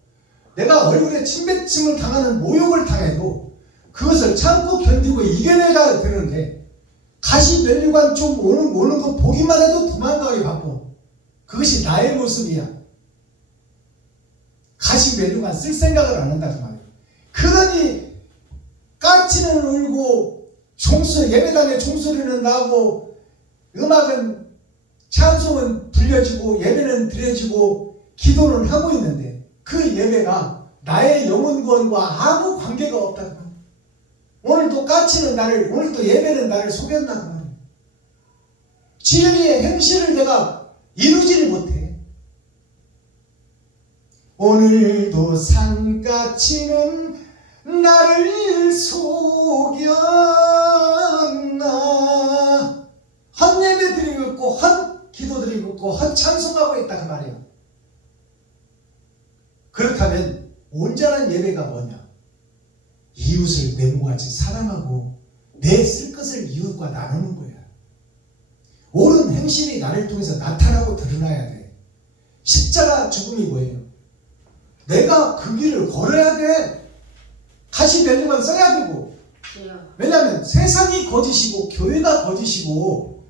내가 얼굴에 침뱉음을 당하는 모욕을 당해도 그것을 참고 견디고 이겨내야 되는데 가시 면류관 좀 오는 거 보기만 해도 도망가기 바빠. 그것이 나의 모습이야. 가시 면류관 쓸 생각을 안 한다 그 말이야. 그러니 까치는 울고 예배당에 종소리는 나고 음악은 찬송은 불려지고 예배는 드려지고 기도는 하고 있는데 그 예배가 나의 영혼 구원과 아무 관계가 없다 그 말이야. 오늘도 예배는 나를 속였나 그 말이야. 진리의 행실을 내가 이루지를 못해. 오늘도 산까치는 나를 속였나? 헛예배 드리고 있고 헛 기도 드리고 있고 헛 찬송하고 있다 그 말이에요. 그렇다면 온전한 예배가 뭐냐? 이웃을 내 몸같이 사랑하고 내 쓸 것을 이웃과 나누는 거야. 옳은 행실이 나를 통해서 나타나고 드러나야 돼. 십자가 죽음이 뭐예요? 내가 그 길을 걸어야 돼. 가시 면류관 써야 되고. 왜냐하면 세상이 거짓이고 교회가 거짓이고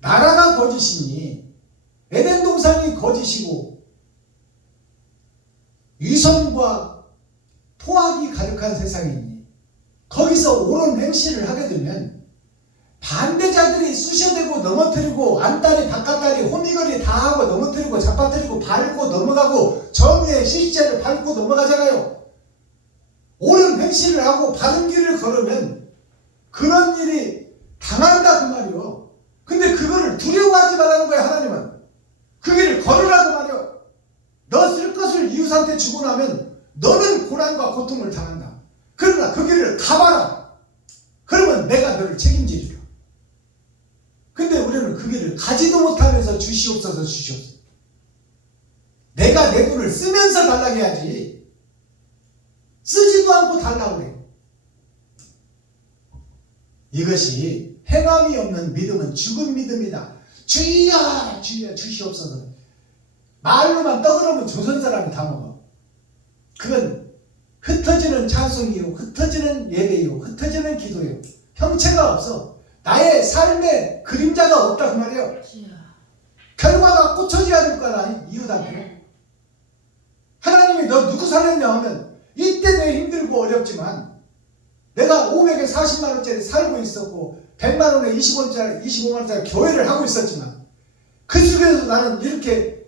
나라가 거짓이니 에덴 동산이 거짓이고 위선과 포악이 가득한 세상이니 거기서 옳은 행실을 하게 되면 반대자들이 쑤셔대고 넘어뜨리고 안다리 바깥다리 호미거리 다 하고 넘어뜨리고 잡아뜨리고 밟고 넘어가고 정의의 실제를 밟고 넘어가잖아요. 옳은 행실을 하고 바른 길을 걸으면 그런 일이 당한다 그 말이요. 근데 그거를 두려워하지 말라는 거야 하나님은. 그 길을 걸으라고 말이요. 너 쓸 것을 이웃한테 주고 나면 너는 고난과 고통을 당한다. 그러나 그 길을 가봐라. 그러면 내가 너를 책임지리라. 근데 우리는 그 길을 가지도 못하면서 주시옵소서. 내가 내 돈을 쓰면서 달라고 해야지. 쓰지도 않고 달라고 그래. 이것이 행함이 없는 믿음은 죽은 믿음이다. 주여 주시옵소서. 말로만 떠들으면 조선 사람이 다 먹어. 그건 흩어지는 찬송이요, 흩어지는 예배요, 흩어지는 기도요. 형체가 없어. 나의 삶에 그림자가 없다 그 말이에요. 결과가 꽂혀져야 될 거다 이웃한테. 하나님이 너 누구 살렸냐 하면 이때 내 힘들고 어렵지만 내가 500에 40만 원짜리 살고 있었고 100만 원에 25만 원짜리 교회를 하고 있었지만 그 속에서 나는 이렇게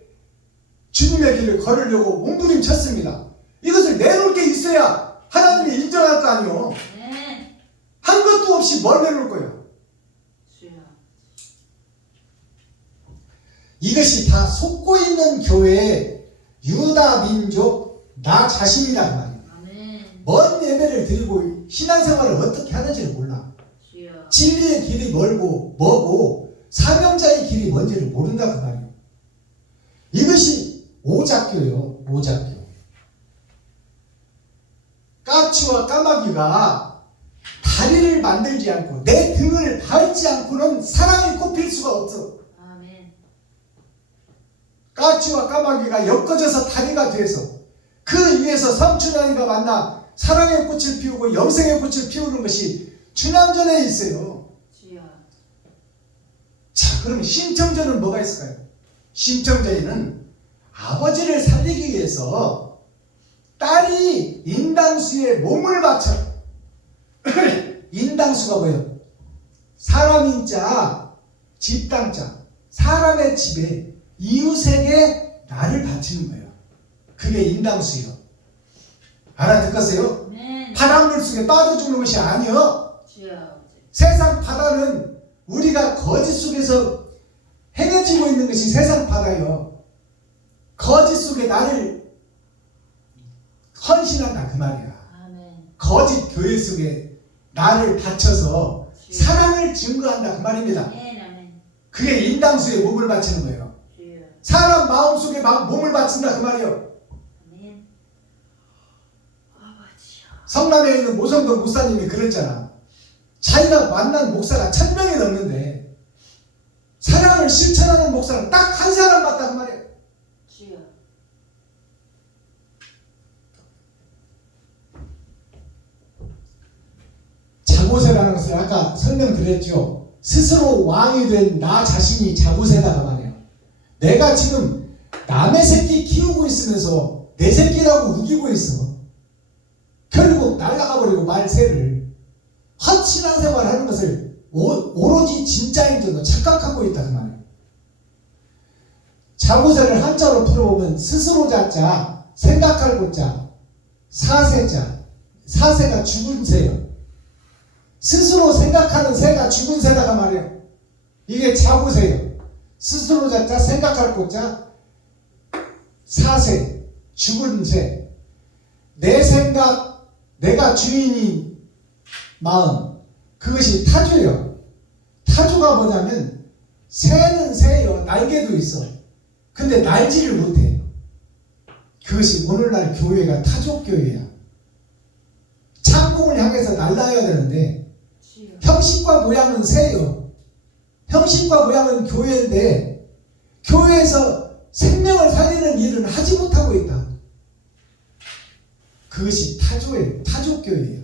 주님의 길을 걸으려고 몸부림쳤습니다. 이것을 내놓을 게 있어야 있어야 하나님이 인정할 거 아니오. 네. 한 것도 없이 뭘 내놓을 거야. 주여. 이것이 다 속고 있는 교회의 유다 민족 나 자신이란 말이에요. 아멘. 먼 예배를 드리고 신앙생활을 어떻게 하는지를 몰라. 주여. 진리의 길이 뭐고 사명자의 길이 뭔지를 모른다 그 말이에요. 이것이 오작교예요. 오작교. 까치와 까마귀가 다리를 만들지 않고 내 등을 밟지 않고는 사랑이 꼽힐 수가 없어. 아멘. 까치와 까마귀가 엮어져서 다리가 돼서 그 위에서 삼춘하니가 만나 사랑의 꽃을 피우고 영생의 꽃을 피우는 것이 주남전에 있어요. 주여. 자, 그럼 심청전은 뭐가 있을까요? 심청전에는 아버지를 살리기 위해서 딸이 인당수에 몸을 바쳐. 인당수가 뭐예요? 사람인자, 집당자, 사람의 집에 이웃에게 나를 바치는 거예요. 그게 인당수예요. 알아듣겠어요? 아멘. 바닷물 속에 빠져 죽는 것이 아니요. 주여. 세상 바다는 우리가 거짓 속에서 행해지고 있는 것이 세상 바다예요. 거짓 속에 나를 헌신한다 그 말이야. 아멘. 거짓 교회 속에 나를 바쳐서 주여. 사랑을 증거한다 그 말입니다. 아멘. 아멘. 그게 인당수에 몸을 바치는 거예요. 주여. 사람 마음속에 몸을 바친다 그 말이에요. 아멘. 아버지여. 성남에 있는 모성동 목사님이 그랬잖아. 자기가 만난 목사가 1000명이 넘는데 사랑을 실천하는 목사는 딱 한 사람 봤다 그 말이에요. 주여. 자고세라는 것을 아까 설명드렸죠. 스스로 왕이 된 나 자신이 자고세다 그 말이에요. 내가 지금 남의 새끼 키우고 있으면서 내 새끼라고 우기고 있어. 결국 날아가 버리고 말새를 헛신한 생활하는 것을 오로지 진짜인 줄로 착각하고 있다 그 말이에요. 자고세를 한자로 풀어보면 스스로 자자, 생각할 고자, 사세자. 사세가 죽은 새예요. 스스로 생각하는 새가 죽은 새다가 말이에요. 이게 자고세예요. 스스로 자자, 생각할 고자, 사세, 죽은 새. 내 생각, 내가 주인인 마음, 그것이 타조예요. 타조가 뭐냐면 새는 새예요. 날개도 있어. 근데 날지를 못해. 그것이 오늘날 교회가 타조교회야. 창공을 향해서 날라야 되는데 주여. 형식과 모양은 새예요. 형식과 모양은 교회인데 교회에서 생명을 살리는 일은 하지 못하고 있다. 그것이 타조예요. 타조교회예요.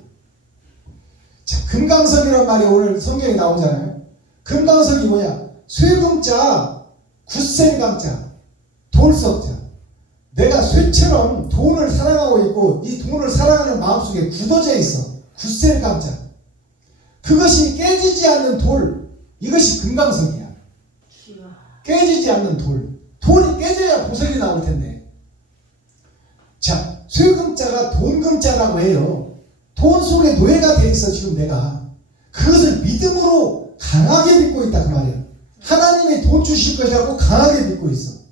자, 금강석이란 말이 오늘 성경에 나오잖아요. 금강석이 뭐야? 쇠금자, 굳센강자, 돌석자. 내가 쇠처럼 돈을 사랑하고 있고 이 돈을 사랑하는 마음속에 굳어져 있어. 굳센강자. 그것이 깨지지 않는 돌. 이것이 금강석이야. 주여. 깨지지 않는 돌. 돌이 깨져야 보석이 나올 텐데. 자, 쇠금자가 돈금자라고 해요. 돈 속에 노예가 돼 있어 지금 내가. 그것을 믿음으로 강하게 믿고 있다 그 말이에요. 하나님이 돈 주실 것이라고 강하게 믿고 있어.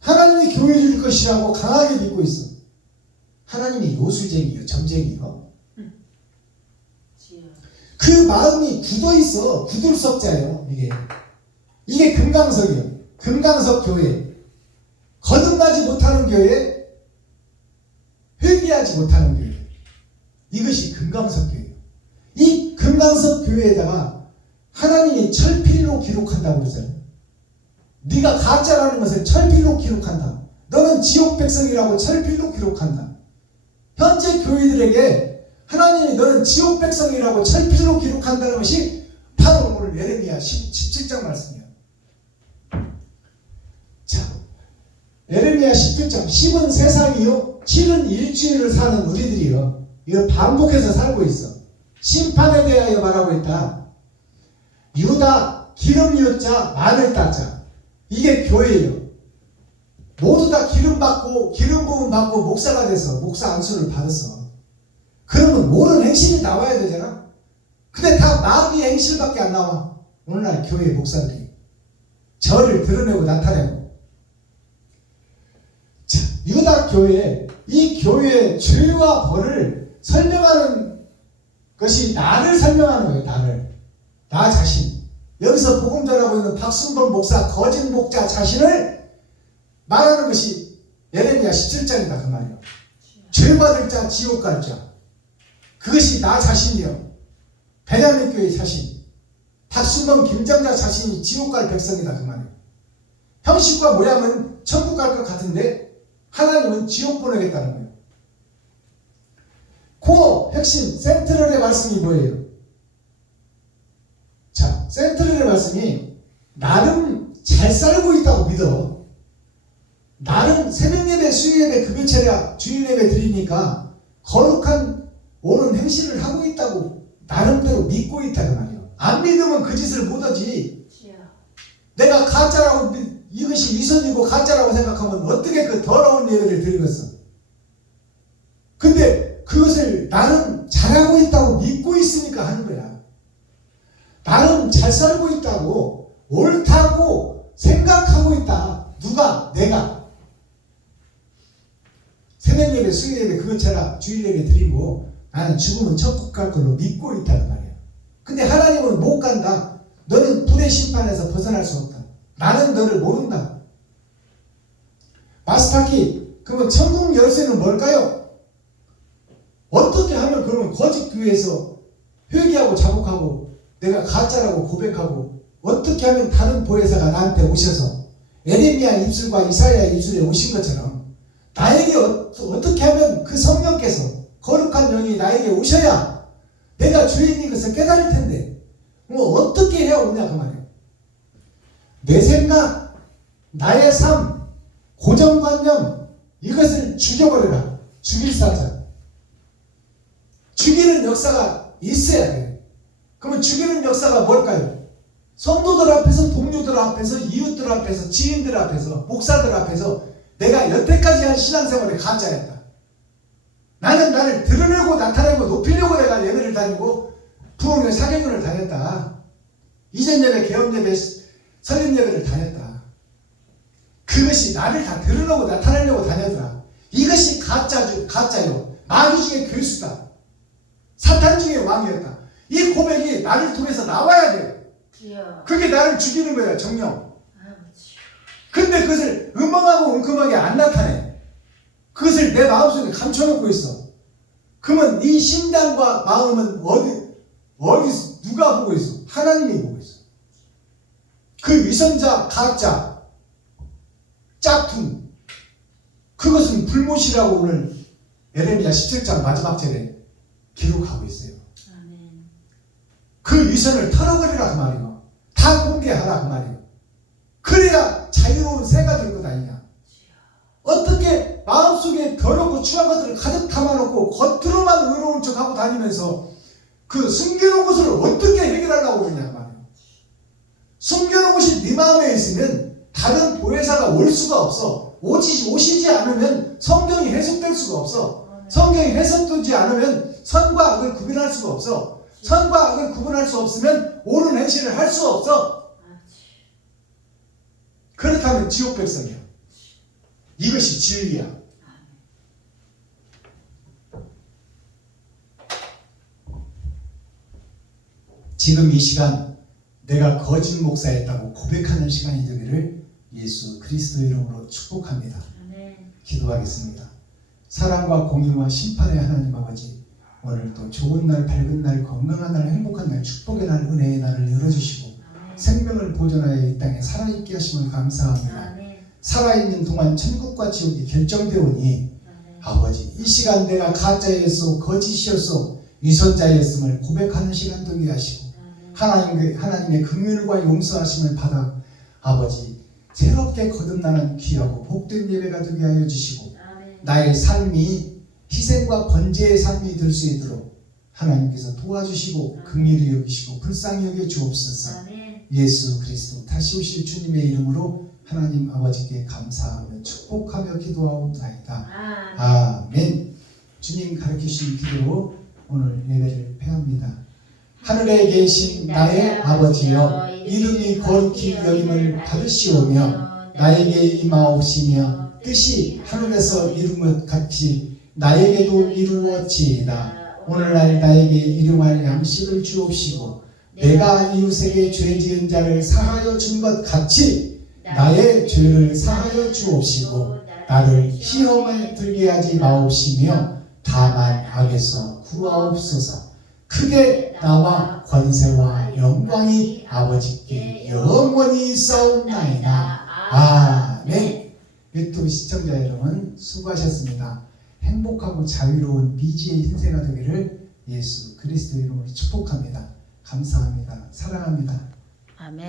하나님이 교회 줄 것이라고 강하게 믿고 있어. 하나님이 요술쟁이요, 점쟁이요. 주여. 그 마음이 굳어 있어. 굳을석자예요. 이게 금강석이에요. 금강석 교회. 거듭나지 못하는 교회, 회개하지 못하는 교회. 이것이 금강석 교회예요. 이 금강석 교회에다가 하나님이 철필로 기록한다고 그러잖아요. 네가 가짜라는 것을 철필로 기록한다. 너는 지옥 백성이라고 철필로 기록한다. 현재 교회들에게 하나님이 너는 지옥 백성이라고 철필로 기록한다는 것이 바로 오늘 예레미야 17장 말씀이야. 자, 예레미야 17장 10은 세상이요 7은 일주일을 사는 우리들이요. 이거 반복해서 살고 있어. 심판에 대하여 말하고 있다. 유다 기름 유자 마늘 따자. 이게 교회예요. 모두 다 기름 받고 기름 부음 받고 목사가 돼서 목사 안수를 받았어. 그러면 옳은 행실이 나와야 되잖아. 근데 다 마귀의 행실밖에 안 나와. 오늘날 교회 목사들이 저를 드러내고 나타내고. 자, 유다 교회, 이 교회의 죄와 벌을 설명하는 것이 나를 설명하는 거예요. 나를, 나 자신. 여기서 복음 전하고 있는 박순범 목사, 거짓 목자 자신을 말하는 것이 예레미야 17장이다 그 말이에요. 죄받을 자, 지옥 갈 자. 그것이 나 자신이요. 베냐민 교회 자신. 박순범 김장자 자신이 지옥 갈 백성이다 그 말이에요. 형식과 모양은 천국 갈 것 같은데 하나님은 지옥 보내겠다는 거예요. 코어, 핵심, 센트럴의 말씀이 뭐예요? 자, 센트럴의 말씀이 나름 잘 살고 있다고 믿어. 나름 새벽예배, 수요예배, 금요체례, 주일예배 드리니까 거룩한 옳은 행실을 하고 있다고 나름대로 믿고 있다는 말이에요. 안 믿으면 그 짓을 못하지. 내가 가짜라고 이것이 위선이고 가짜라고 생각하면 어떻게 그 더러운 예배를 드리겠어. 근데 그것을 나름 잘하고 있다고 믿고 있으니까 하는 거야. 나름 잘 살고 있다고 옳다고 생각하고 있다. 누가? 내가. 새벽예배, 수요예배, 금요체라, 주일예배 드리고 나는 죽으면 천국 갈 걸로 믿고 있다는 말이야. 근데 하나님은 못 간다. 너는 불의 심판에서 벗어날 수 없다. 나는 너를 모른다. 마스터키, 그러면 천국 열쇠는 뭘까요? 어떻게 하면 그러면 거짓 교회에서 회개하고 자복하고 내가 가짜라고 고백하고 어떻게 하면 다른 보혜사가 나한테 오셔서 에레미야 입술과 이사야 입술에 오신 것처럼 나에게 어떻게 하면 그 성령께서 거룩한 영이 나에게 오셔야 내가 죄인인 것을 깨달을 텐데 뭐 어떻게 해야 오냐 그 말이에요. 내 생각, 나의 삶, 고정관념 이것을 죽여버려라. 죽일 사자. 죽이는 역사가 있어야 돼. 그러면 죽이는 역사가 뭘까요? 성도들 앞에서, 동료들 앞에서, 이웃들 앞에서, 지인들 앞에서, 목사들 앞에서 내가 여태까지 한 신앙생활이 가짜였다. 나는 나를 드러내고 나타내고 높이려고 내가 예배를 다니고 부흥회 사경을 다녔다. 이전 예배, 개업 예배, 설립 예배를 다녔다. 그것이 나를 다 드러내고 나타내려고 다녔더라. 이것이 가짜요. 마귀 중에 괴수다. 사탄 중에 왕이었다. 이 고백이 나를 통해서 나와야 돼. 그게 나를 죽이는 거야, 정령. 근데 그것을 음험하고 은큼하게 안 나타내. 그것을 내 마음속에 감춰놓고 있어. 그러면 이 심장과 마음은 어디 누가 보고 있어? 하나님이 보고 있어. 그 위선자, 가짜, 짝퉁, 그것은 불못이라고 오늘 예레미야 17장 마지막 절에 기록하고 있어요. 아멘. 그 위선을 털어버리라 그 말이에요. 다 공개하라 그 말이에요. 그래야 자유로운 새가 될 것 아니냐. 어떻게 마음속에 더럽고 추한 것들을 가득 담아놓고 겉으로만 의로운 척하고 다니면서 그 숨겨놓은 것을 어떻게 해결하려고 그러냐 그 말이에요. 숨겨놓은 것이 네 마음에 있으면 다른 보혜사가 올 수가 없어. 오시지 않으면 성경이 해석될 수가 없어. 성경이 해석되지 않으면 선과 악을 구분할 수가 없어. 선과 악을 구분할 수 없으면 옳은 행실을 할 수 없어. 그렇다면 지옥 백성이야. 이것이 진리야. 지금 이 시간 내가 거짓 목사였다고 고백하는 시간이 되기를 예수 그리스도 이름으로 축복합니다. 기도하겠습니다. 사랑과 공의와 심판의 하나님 아버지, 오늘 또 좋은 날, 밝은 날, 건강한 날, 행복한 날, 축복의 날, 은혜의 날을 열어주시고 생명을 보존하여 이 땅에 살아있게 하심을 감사합니다. 살아있는 동안 천국과 지옥이 결정되오니 아버지, 이 시간 내가 가짜였소, 거짓이었소, 위선자였음을 고백하는 시간 되게 하시고 하나님의 긍휼과 용서하심을 받아 아버지 새롭게 거듭나는 귀하고 복된 예배가 되게 하여 주시고 나의 삶이 희생과 번제의 삶이 될 수 있도록 하나님께서 도와주시고 긍휼히 여기시고 불쌍히 여겨 주옵소서. 예수 그리스도 다시 오실 주님의 이름으로 하나님 아버지께 감사하며 축복하며 기도하옵나이다. 아멘. 주님 가르치신 기도로 오늘 예배를 폐합니다. 하늘에 계신 나의 아버지여, 이름이 거룩히 여김을 받으시오며 나에게 임하옵시며 뜻이 하늘에서 이룬 것 같이 나에게도 이루어지이다. 오늘날 나에게 일용할 양식을 주옵시고 내가 이웃에게 죄 지은 자를 사하여 준 것 같이 나의 죄를 사하여 주옵시고 나를 시험에 들게 하지 마옵시며 다만 악에서 구하옵소서. 크게 나와 권세와 영광이 아버지께 영원히 있사옵나이다. 아멘. 유튜브 시청자 여러분 수고하셨습니다. 행복하고 자유로운 미지의 인생가 되기를 예수 그리스도의 이름으로 축복합니다. 감사합니다. 사랑합니다. 아멘.